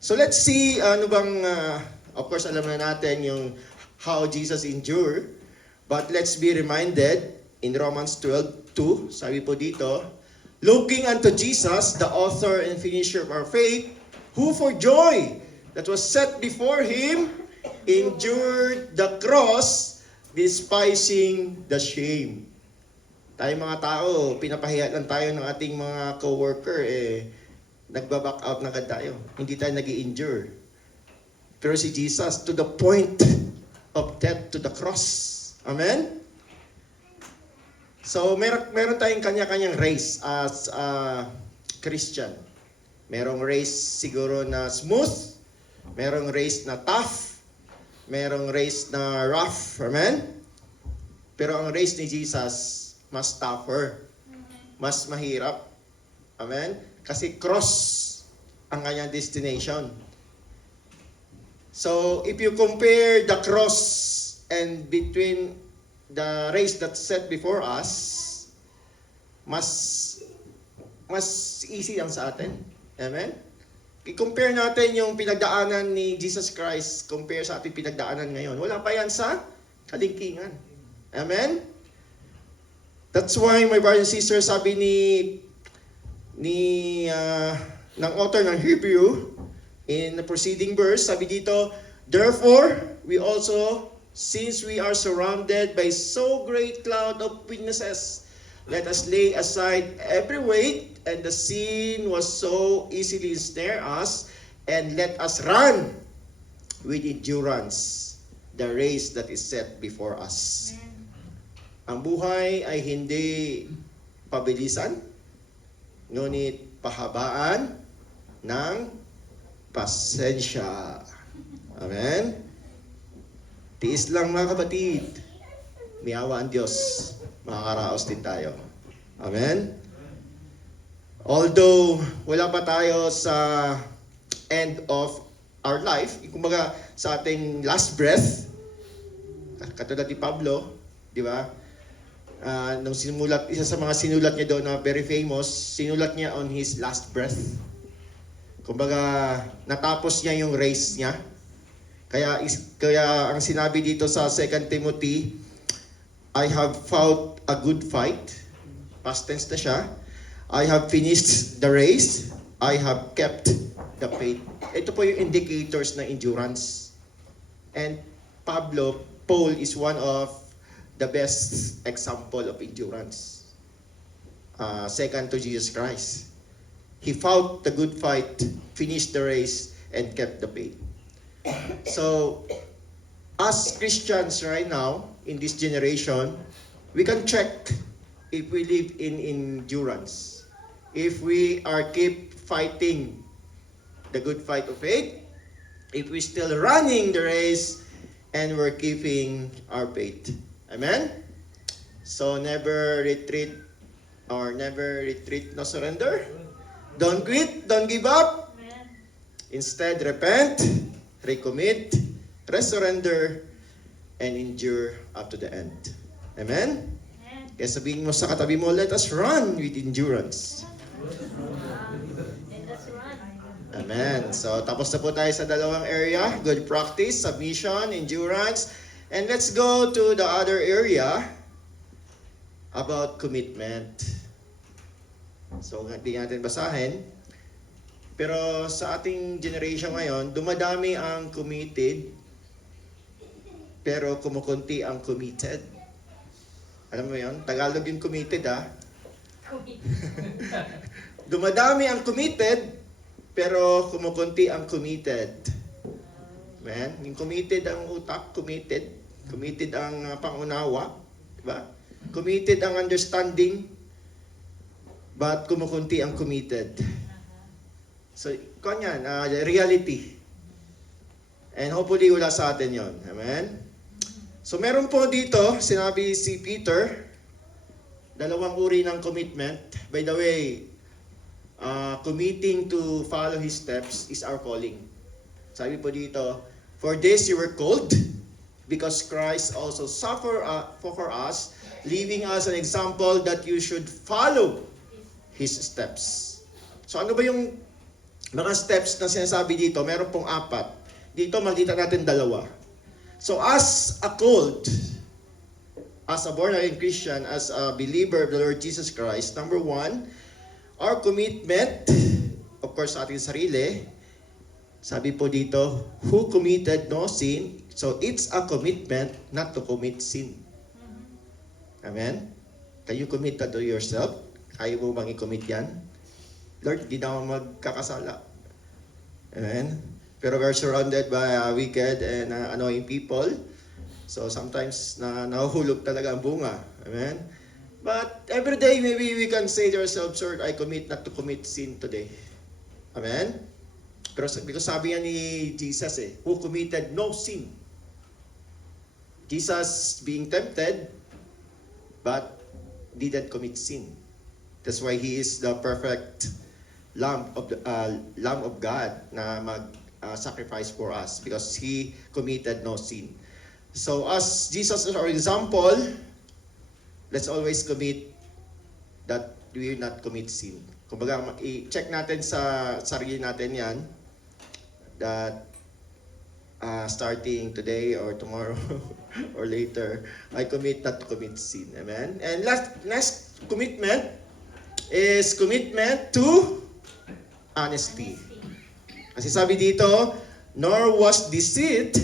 So let's see, of course alam na natin yung how Jesus endured, but let's be reminded in Romans 12:2, sabi po dito, looking unto Jesus, the author and finisher of our faith, who for joy that was set before Him, endured the cross, despising the shame. Tayo mga tao, pinapahiya lang tayo ng ating mga co-worker, nagbaback out na agad tayo. Hindi tayo nag-i-endure. Pero si Jesus, to the point of death to the cross. Amen? So, meron tayong kanya-kanyang race as a Christian. Merong race siguro na smooth, merong race na tough, merong race na rough. Amen? Pero ang race ni Jesus, mas tougher, mas mahirap. Amen? Kasi cross ang kanyang destination. So, if you compare the cross and between the race that's set before us, mas easy ang sa atin. Amen? I-compare natin yung pinagdaanan ni Jesus Christ compare sa ating pinagdaanan ngayon. Wala pa yan sa kalingkingan. Amen? That's why, my brothers and sisters, sabi ng author ng Hebrew, in the preceding verse, sabi dito, therefore, we also, since we are surrounded by so great cloud of witnesses, let us lay aside every weight and the sin was so easily ensnare us, and let us run with endurance the race that is set before us. Ang buhay ay hindi pabilisan, ngunit pahabaan ng pasensya. Amen? Tiis lang mga kapatid. May awa ang Diyos. Makakaraos din tayo. Amen? Although wala pa tayo sa end of our life, kumbaga sa ating last breath, katulad ni Pablo, di ba? Nung sinulat, isa sa mga sinulat niya doon na very famous, sinulat niya on his last breath. Kumbaga, natapos niya yung race niya. Kaya ang sinabi dito sa 2 Timothy, I have fought a good fight. Past tense na siya. I have finished the race. I have kept the faith. Ito po yung indicators ng endurance. And Paul is one of the best example of endurance. Second to Jesus Christ. He fought the good fight, finished the race, and kept the faith. So, as Christians right now, in this generation, we can check if we live in endurance. If we are keep fighting the good fight of faith, if we're still running the race, and we're keeping our faith. Amen? So never retreat, no surrender. Don't quit, don't give up. Instead, repent, recommit, resurrender, and endure up to the end. Amen? Kaya sabihin mo sa katabi mo, let us run with endurance. Amen. So, tapos na po tayo sa dalawang area. Good practice, submission, endurance. And let's go to the other area about commitment. So, hindi natin basahin. Pero sa ating generation ngayon, dumadami ang committed, pero kumukunti ang committed. Alam mo yun? Tagalog yung committed, ha? Dumadami ang committed, pero kumukunti ang committed. Amen? Yung committed ang utak, committed. Committed ang pangunawa. Diba? Committed ang understanding, but kumukunti ang committed. So, kanyan, reality. And hopefully, wala sa atin yon. Amen? So, meron po dito, sinabi si Peter, dalawang uri ng commitment. By the way, committing to follow His steps is our calling. Sabi po dito, for this you were called, because Christ also suffered for us, leaving us an example that you should follow His steps. So ano ba yung mga steps na sinasabi dito? Meron pong 4. Dito makita natin 2. So as a called, as a born-again Christian, as a believer of the Lord Jesus Christ, number 1, our commitment, of course, sa ating sarili, sabi po dito, who committed no sin, so it's a commitment not to commit sin. Amen? Can you commit that to yourself? Kaya mo bang i-commit yan? Lord, di na ako magkakasala. Amen? Pero we're surrounded by wicked and annoying people. So sometimes nahuhulog talaga ang bunga. Amen? But every day, maybe we can say to ourselves, Lord, I commit not to commit sin today. Amen? Pero because sabi nga ni Jesus who committed no sin. Jesus being tempted, but didn't commit sin. That's why He is the perfect Lamb of God na mag-sacrifice for us because He committed no sin. So as Jesus is our example, let's always commit that we will not commit sin. Kumbaga, i-check natin sa sarili natin yan that starting today or tomorrow or later, I commit not to commit sin. Amen? And last commitment is commitment to honesty. Kasi sabi dito, nor was deceit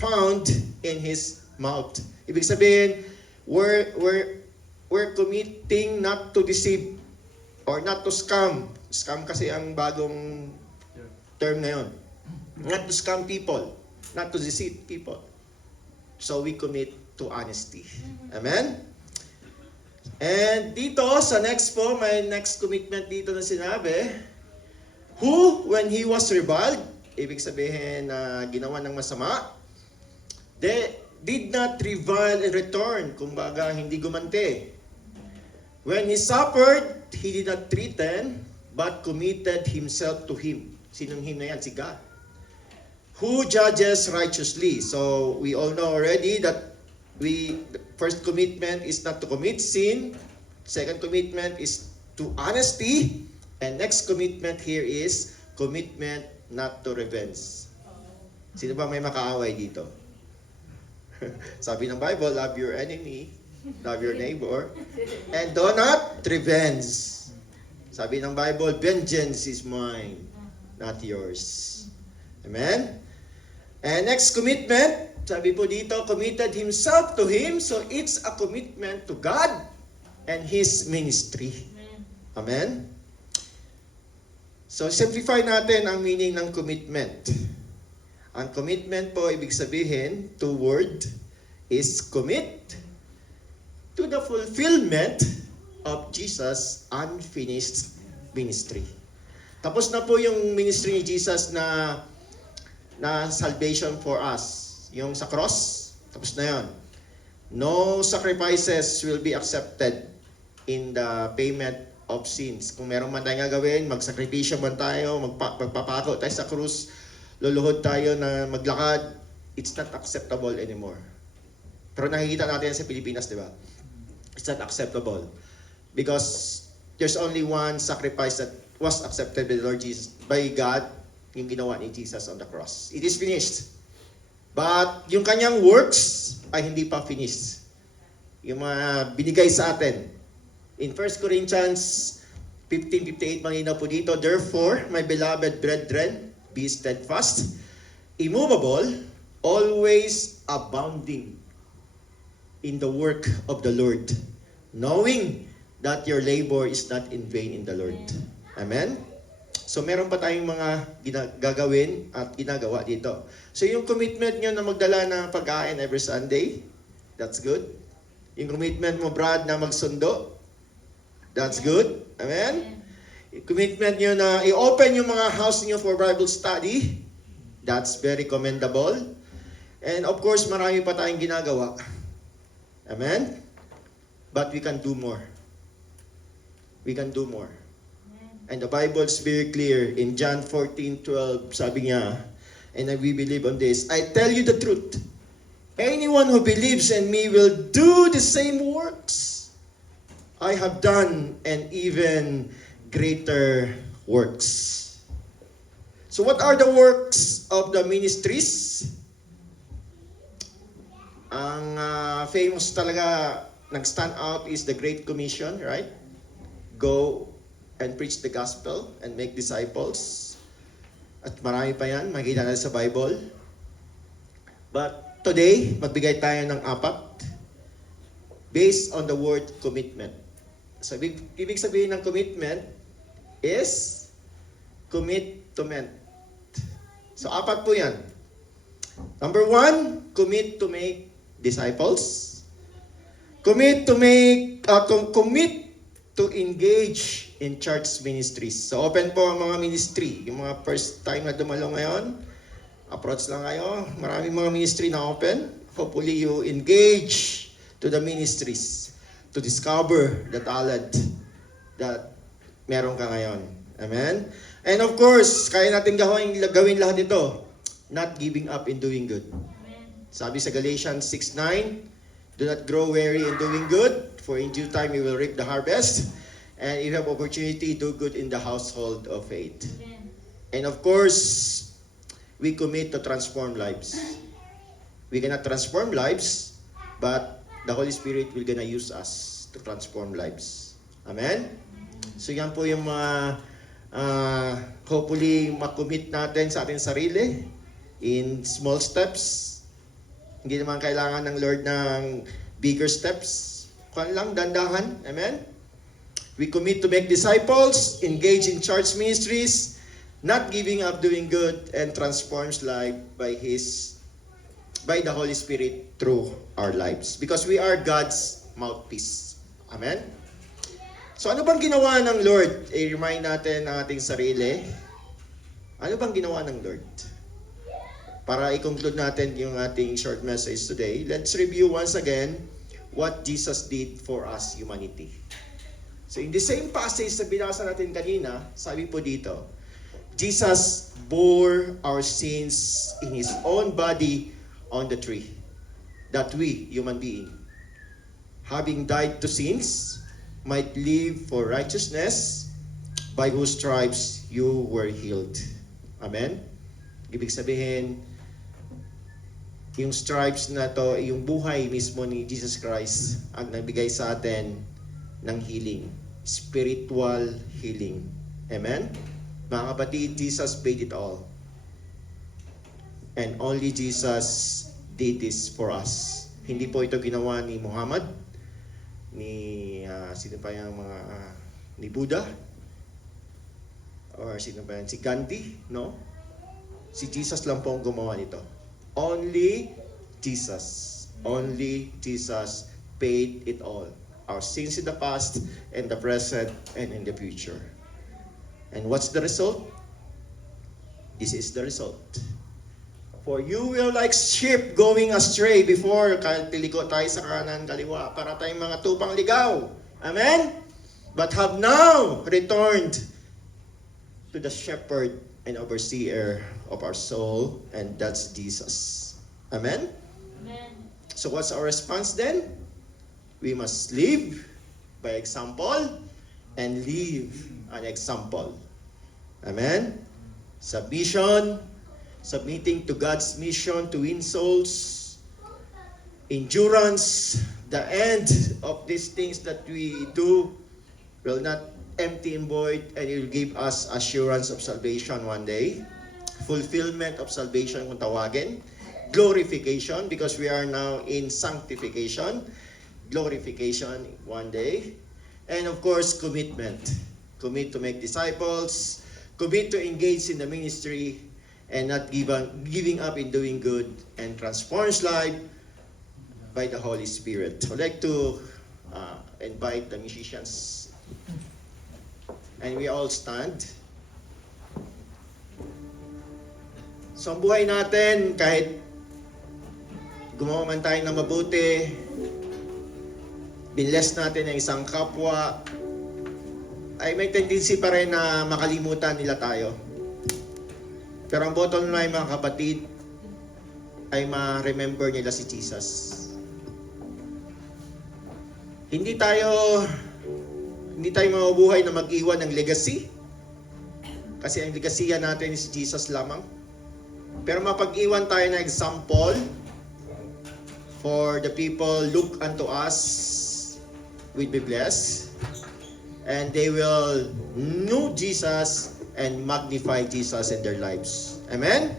found in his mouth. Ibig sabihin, we're committing not to deceive or not to scam. Scam kasi ang bagong term na yun. Not to scam people, not to deceive people. So we commit to honesty. Amen? And dito sa next po, may next commitment dito na sinabi, who, when he was reviled, ibig sabihin na ginawa ng masama, they did not revile in return. Kumbaga, hindi gumante. When he suffered, he did not threaten, but committed himself to him. Sinong him na yan? Si God. Who judges righteously. So, we all know already that the first commitment is not to commit sin. Second commitment is to honesty. And next commitment here is commitment not to revenge. Sino ba may makaaway dito? Sabi ng Bible, love your enemy, love your neighbor, and do not revenge. Sabi ng Bible, vengeance is mine, not yours. Amen? And next commitment Sabi po dito, committed himself to Him. So it's a commitment to God and His ministry. Amen? So simplify natin ang meaning ng commitment. Ang commitment po, ibig sabihin, two word, is commit to the fulfillment of Jesus' unfinished ministry. Tapos na po yung ministry ni Jesus na salvation for us. Yung sa cross, tapos na yun. No sacrifices will be accepted in the payment of sins. Kung meron man tayong gagawin, magsakripisyo man tayo, magpapako tayo sa krus, luluhod tayo na maglakad, it's not acceptable anymore. Pero nakikita natin yan sa Pilipinas, di ba? It's not acceptable. Because there's only one sacrifice that was accepted by the Lord Jesus, by God, yung ginawa ni Jesus on the cross. It is finished. But yung kanyang works ay hindi pa finished. Yung mga binigay sa atin. In 1 Corinthians 15:58, malinaw po dito, therefore, my beloved brethren, be steadfast, immovable, always abounding in the work of the Lord, knowing that your labor is not in vain in the Lord. Amen? So meron pa tayong mga gagawin at ginagawa dito. So yung commitment nyo na magdala ng pagkain every Sunday, that's good. Yung commitment mo, Brad, na magsundo, that's good. Amen? Yung commitment nyo na i-open yung mga house niyo for Bible study, that's very commendable. And of course, marami pa tayong ginagawa. Amen? But we can do more. We can do more. And the Bible is very clear. In John 14:12, sabi niya, and we believe on this, I tell you the truth. Anyone who believes in me will do the same works I have done and even greater works. So what are the works of the ministries? Ang famous talaga, nag-stand out is the Great Commission, right? Go and preach the gospel and make disciples. At marami pa yan, makikita natin sa Bible. But today, magbigay tayo ng 4 based on the word commitment. So, ibig sabihin ng commitment is commitment. So, 4 po yan. Number 1, commit to make disciples. Commit to engage in church ministries. So open po ang mga ministry. Yung mga first time na dumalo ngayon, approach lang kayo. Maraming mga ministry na open. Hopefully you engage to the ministries to discover the talent that meron ka ngayon. Amen? And of course, kaya natin gawin lahat ito. Not giving up in doing good. Sabi sa Galatians 6:9, do not grow weary in doing good, for in due time you will reap the harvest. And if you have opportunity, do good in the household of faith. And of course, we commit to transform lives. We cannot transform lives, but the Holy Spirit will gonna use us to transform lives. Amen? So yan po yung mga hopefully makommit natin sa ating sarili in small steps. Hindi naman kailangan ng Lord ng bigger steps. Kuan lang, dandahan. Amen? We commit to make disciples, engage in church ministries, not giving up doing good, and transforms life by the Holy Spirit through our lives. Because we are God's mouthpiece. Amen? So ano bang ginawa ng Lord? I-remind natin ang ating sarili. Ano bang ginawa ng Lord? Para i-conclude natin yung ating short message today, let's review once again what Jesus did for us, humanity. So in the same passage na binasa natin kanina, sabi po dito, Jesus bore our sins in His own body on the tree, that we, human being, having died to sins, might live for righteousness, by whose stripes you were healed. Amen? Ibig sabihin, yung stripes na to, yung buhay mismo ni Jesus Christ ang nagbigay sa atin ng healing. Spiritual healing. Amen? Mga kapatid, Jesus paid it all. And only Jesus did this for us. Hindi po ito ginawa ni Muhammad, sino pa yung mga, ni Buddha, or sino pa yan, si Gandhi, no? Si Jesus lang po ang gumawa nito. Only Jesus paid it all. Our sins in the past, and the present, and in the future. And what's the result? This is the result. For you will like sheep going astray before, tiliko tayo sa kanan, kaliwa, para tayong mga tupang ligaw. Amen? But have now returned to the shepherd and overseer of our soul, and that's Jesus. Amen? So what's our response then? We must live by example and live an example. Amen? Submission, submitting to God's mission to win souls, endurance, the end of these things that we do will not empty and void, and it will give us assurance of salvation one day, fulfillment of salvation kung tawagin, glorification because we are now in sanctification, glorification one day, and of course commitment. Commit to make disciples, commit to engage in the ministry, and not giving up in doing good, and transforms life by the Holy Spirit. I'd like to invite the musicians, and we all stand. So ang buhay natin, kahit gumawa man tayo ng mabuti, binless natin ang isang kapwa, ay may tendency pa rin na makalimutan nila tayo. Pero ang bottom line, mga kapatid, ay ma-remember nila si Jesus. Hindi tayo mabubuhay na mag-iwan ng legacy. Kasi ang legasiya natin is Jesus lamang. Pero mapag-iwan tayo ng example for the people look unto us, we'll be blessed. And they will know Jesus and magnify Jesus in their lives. Amen?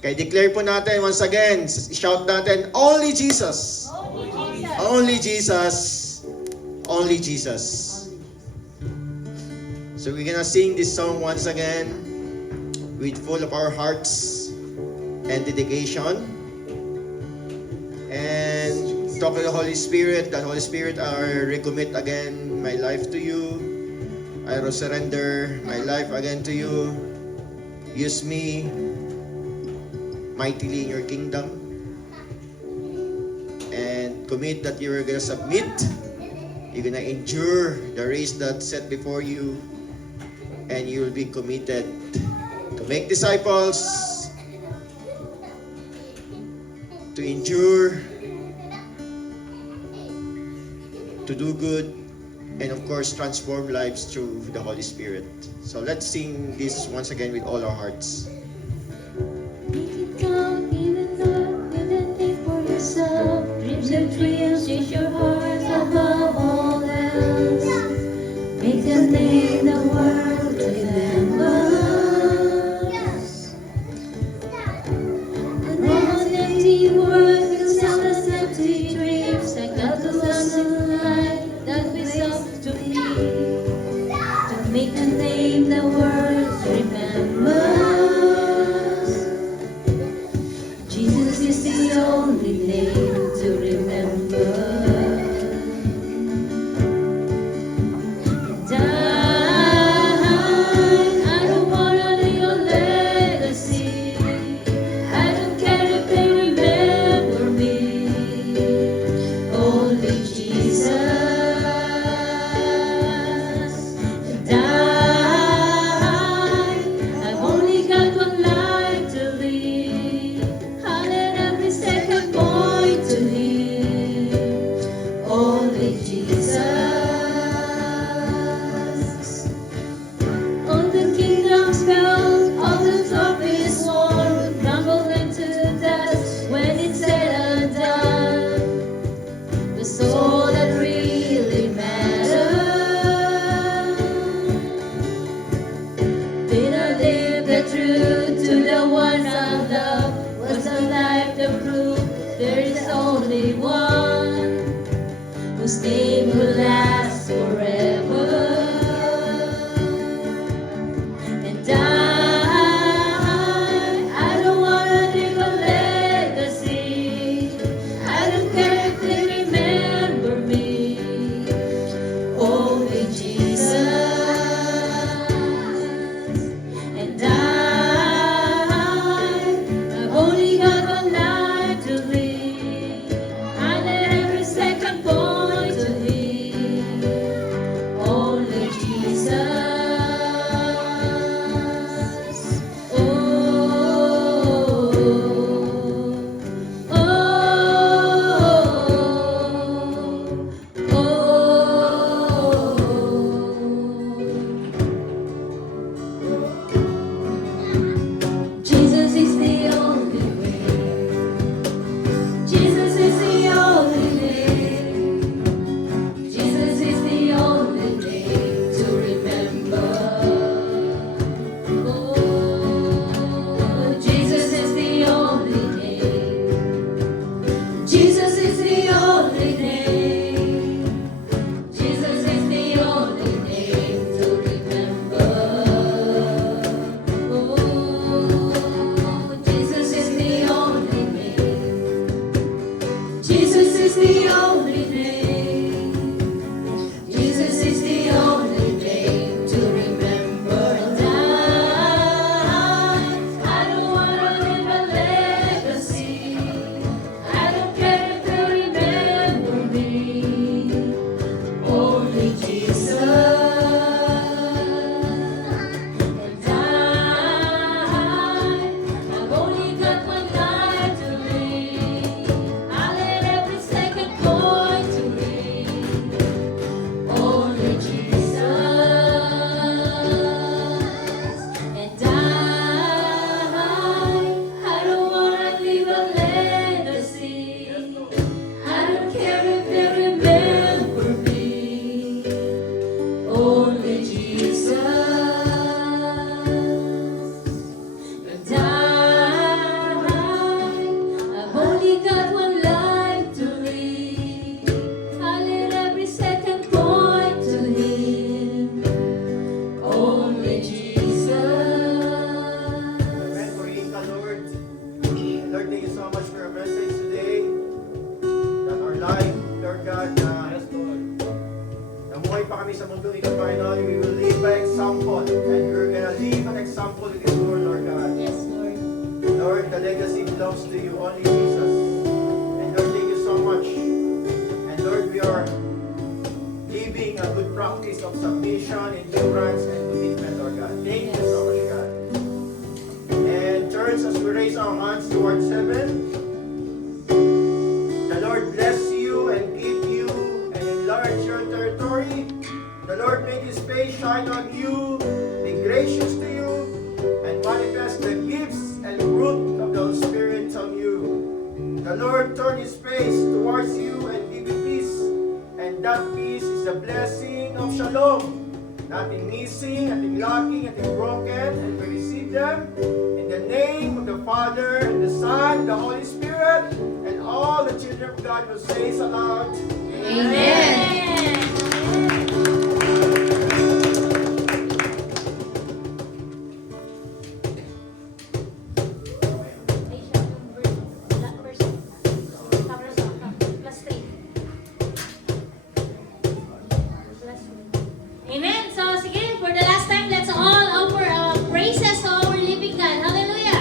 Kaya declare po natin once again, shout natin, only Jesus. Only Jesus. Only Jesus. So we're gonna sing this song once again with full of our hearts and dedication. And talk to the Holy Spirit. The Holy Spirit, I recommit again my life to you. I will surrender my life again to you. Use me mightily in your kingdom. And commit that you're gonna submit. You're gonna endure the race that's set before you. And you will be committed to make disciples, to endure, to do good, and of course transform lives through the Holy Spirit. So let's sing this once again with all our hearts. Make it count, even though you didn't think for yourself. Dreams and dreams, change your heart above all else. Make the name the world remembers. And all the empty words will sound as empty dreams. Like that the sunlight that we sought to be. To make the name the world remembers. Jesus is the only name to remember. I don't wanna be your legacy. I don't care if they remember me. Only Jesus. I've only got one life to live. I'll let every second point to Him. Only Jesus. All the kingdoms fell, all the trophies won, would crumble into dust when it's said and done. The soul that really mattered. Did I live the truth to the ones I love? Was the life the proof whose name will last forever. And I don't wanna leave a legacy. I don't care if they remember me. Only Jesus. And I've only got one life to live. I let every second point to Him. Only Jesus. Oh, oh, oh, oh. Jesus is the only way. Jesus is the only name. Jesus is the only name to remember. Oh, Jesus is the only name. Jesus is the only name. Jesus is the only name to remember. Oh, Jesus is the only name. Jesus is the only name. Jesus is the only name to remember. And I don't wanna live a legacy. I don't care if they remember me. Only Jesus. And I've only got one life to live. I let every second point to Him. Only Jesus. And I don't wanna leave a legacy. I don't care if they remember me. Only Jesus. And I've only got one life to live. I let every second point to Him. Only Jesus. Amen. Praise the Lord. Lord, thank you so much for your message today. That our life, Lord God, namuhay pa kami sa mundo ito, Panginoon. We will live by example. And we're gonna live an example in this world, Lord God. Yes, Lord. Lord, the legacy belongs to you, only Jesus. And Lord, thank you so much. And Lord, we are living a good practice of submission, endurance, and commitment, Lord God. Thank you so much, God. And church, as we raise our hands towards heaven, the Lord bless you and keep you and enlarge your territory. The Lord make His face shine on you, be gracious to you, and manifest the gifts and fruit of the Holy Spirit on you. The Lord turn His face towards you and give you peace. And that peace is the blessing of shalom. Nothing missing, nothing lacking, nothing broken, and we receive them in the name of the Father, and the Son, the Holy Spirit, and all the children of God will say so aloud. Amen. Amen. So, sige, for the last time, let's all offer our praises to our living God. Hallelujah.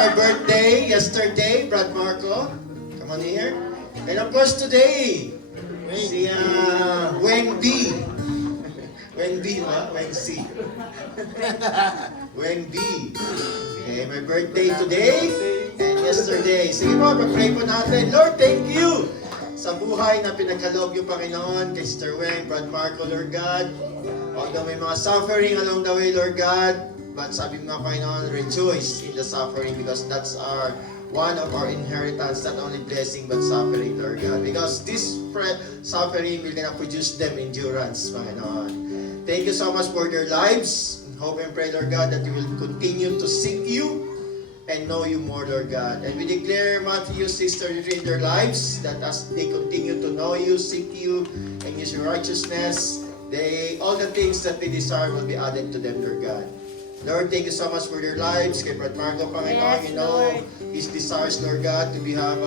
my birthday yesterday, Brad Marco. Come on here. And of course today, si Weng B. Weng B, ba? Weng C. Weng B. Okay, my birthday today and yesterday. Sige po, mag-pray po natin. Lord, thank you sa buhay na pinagkaloob yung Panginoon kay Sister Weng, Brad Marco, Lord God. Although may mga suffering along the way, Lord God, but sabi mo nga, Panginoon, rejoice in the suffering because that's one of our inheritance, not only blessing but suffering, Lord God. Because this suffering will gonna produce them endurance, Panginoon. Thank you so much for their lives. Hope and pray, Lord God, that you will continue to seek you and know you more, Lord God. And we declare, Matthew, sister, in their lives, that as they continue to know you, seek you, and use your righteousness, all the things that they desire will be added to them, Lord God. Lord, thank you so much for their lives. Kay Brad Marco, Panginoon, you know his desires, Lord God, to have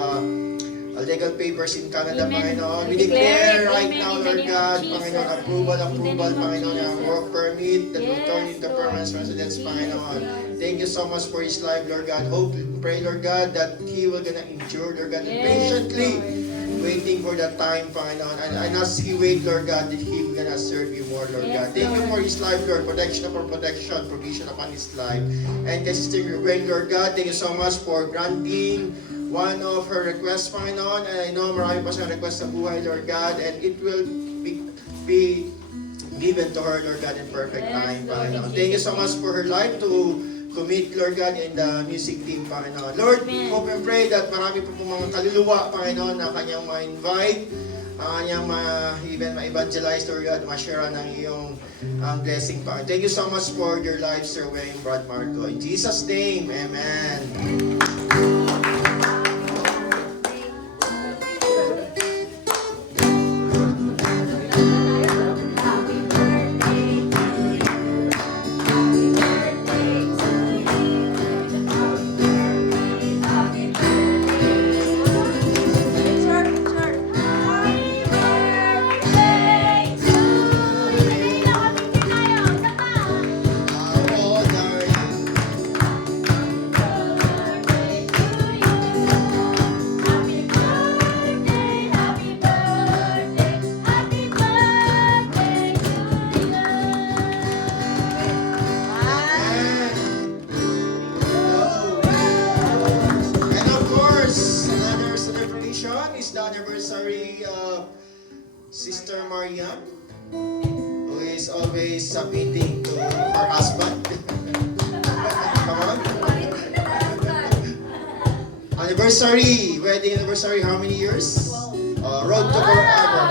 legal papers in Canada, Amen. Panginoon. We We declare declare it, right amen, now, in the Lord name of God, Jesus. Panginoon, In the approval, name of Panginoon, ang Jesus. work permit that will Yes, turn into Lord. permanent residence, Yes, Panginoon. Lord. Thank you so much for his life, Lord God. Hope, pray, Lord God, that he will gonna endure, Lord God, Yes, patiently Lord. waiting for that time, Panginoon. And as he wait, Lord God, that he will gonna serve you more, Lord Yes, God. Thank you Lord. for his life, Lord. Protection upon protection, provision upon his life. And kay Sister Weng, Lord God, thank you so much for granting one of her requests, Panginoon. And I know marami pa siyang request sa buhay, Lord God. And it will be given to her, Lord God, in perfect Yes, time, Lord, in Panginoon. Thank you so Jesus' much for her life to commit, Lord God, in the music team, Panginoon. Lord, Amen. hope and pray that marami po mga kaluluwa, Panginoon, na kanyang ma-invite, kanyang even ma-evangelize, Lord God, ma-share ng iyong blessing, Panginoon. Thank you so much for your life, Sir Wayne, Brad Marco. In Jesus' name, Amen. How old are you? And of course, another celebration is the anniversary of Sister Mariam, who is always submitting to her husband. Come on. Anniversary, wedding anniversary, how many years? Road to forever.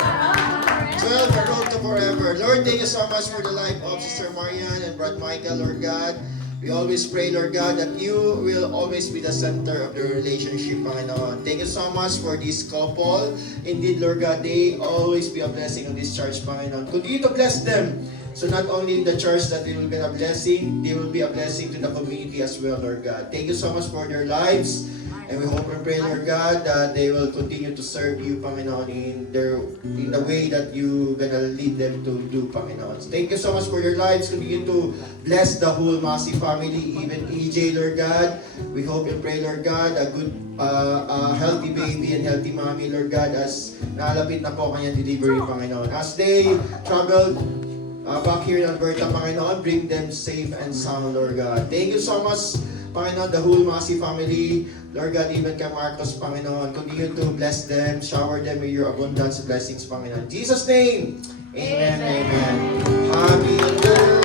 12, the road to forever. Lord, thank you so much for the life of Sister Marian and Brad Michael, Lord God. We always pray, Lord God, that you will always be the center of the relationship, Panginoon. Thank you so much for this couple. Indeed, Lord God, they always be a blessing on this church, Panginoon. Continue to bless them. So not only in the church that they will be a blessing, they will be a blessing to the community as well, Lord God. Thank you so much for their lives. And we hope and pray, Lord God, that they will continue to serve you, Panginoon, in the way that you gonna lead them to do, Panginoon. Thank you so much for your lives. Continue to bless the whole Masi family, even EJ, Lord God. We hope and pray, Lord God, a good, healthy baby and healthy mommy, Lord God, as nalapit na po kanyang delivery, Panginoon. As they traveled back here in Alberta, Panginoon, bring them safe and sound, Lord God. Thank you so much, Panginoon, the whole Masi family, Lord God, even kay Marcos, Panginoon, continue to bless them, shower them with your abundance of blessings, Panginoon. In Jesus' name, amen, amen. Happy birthday.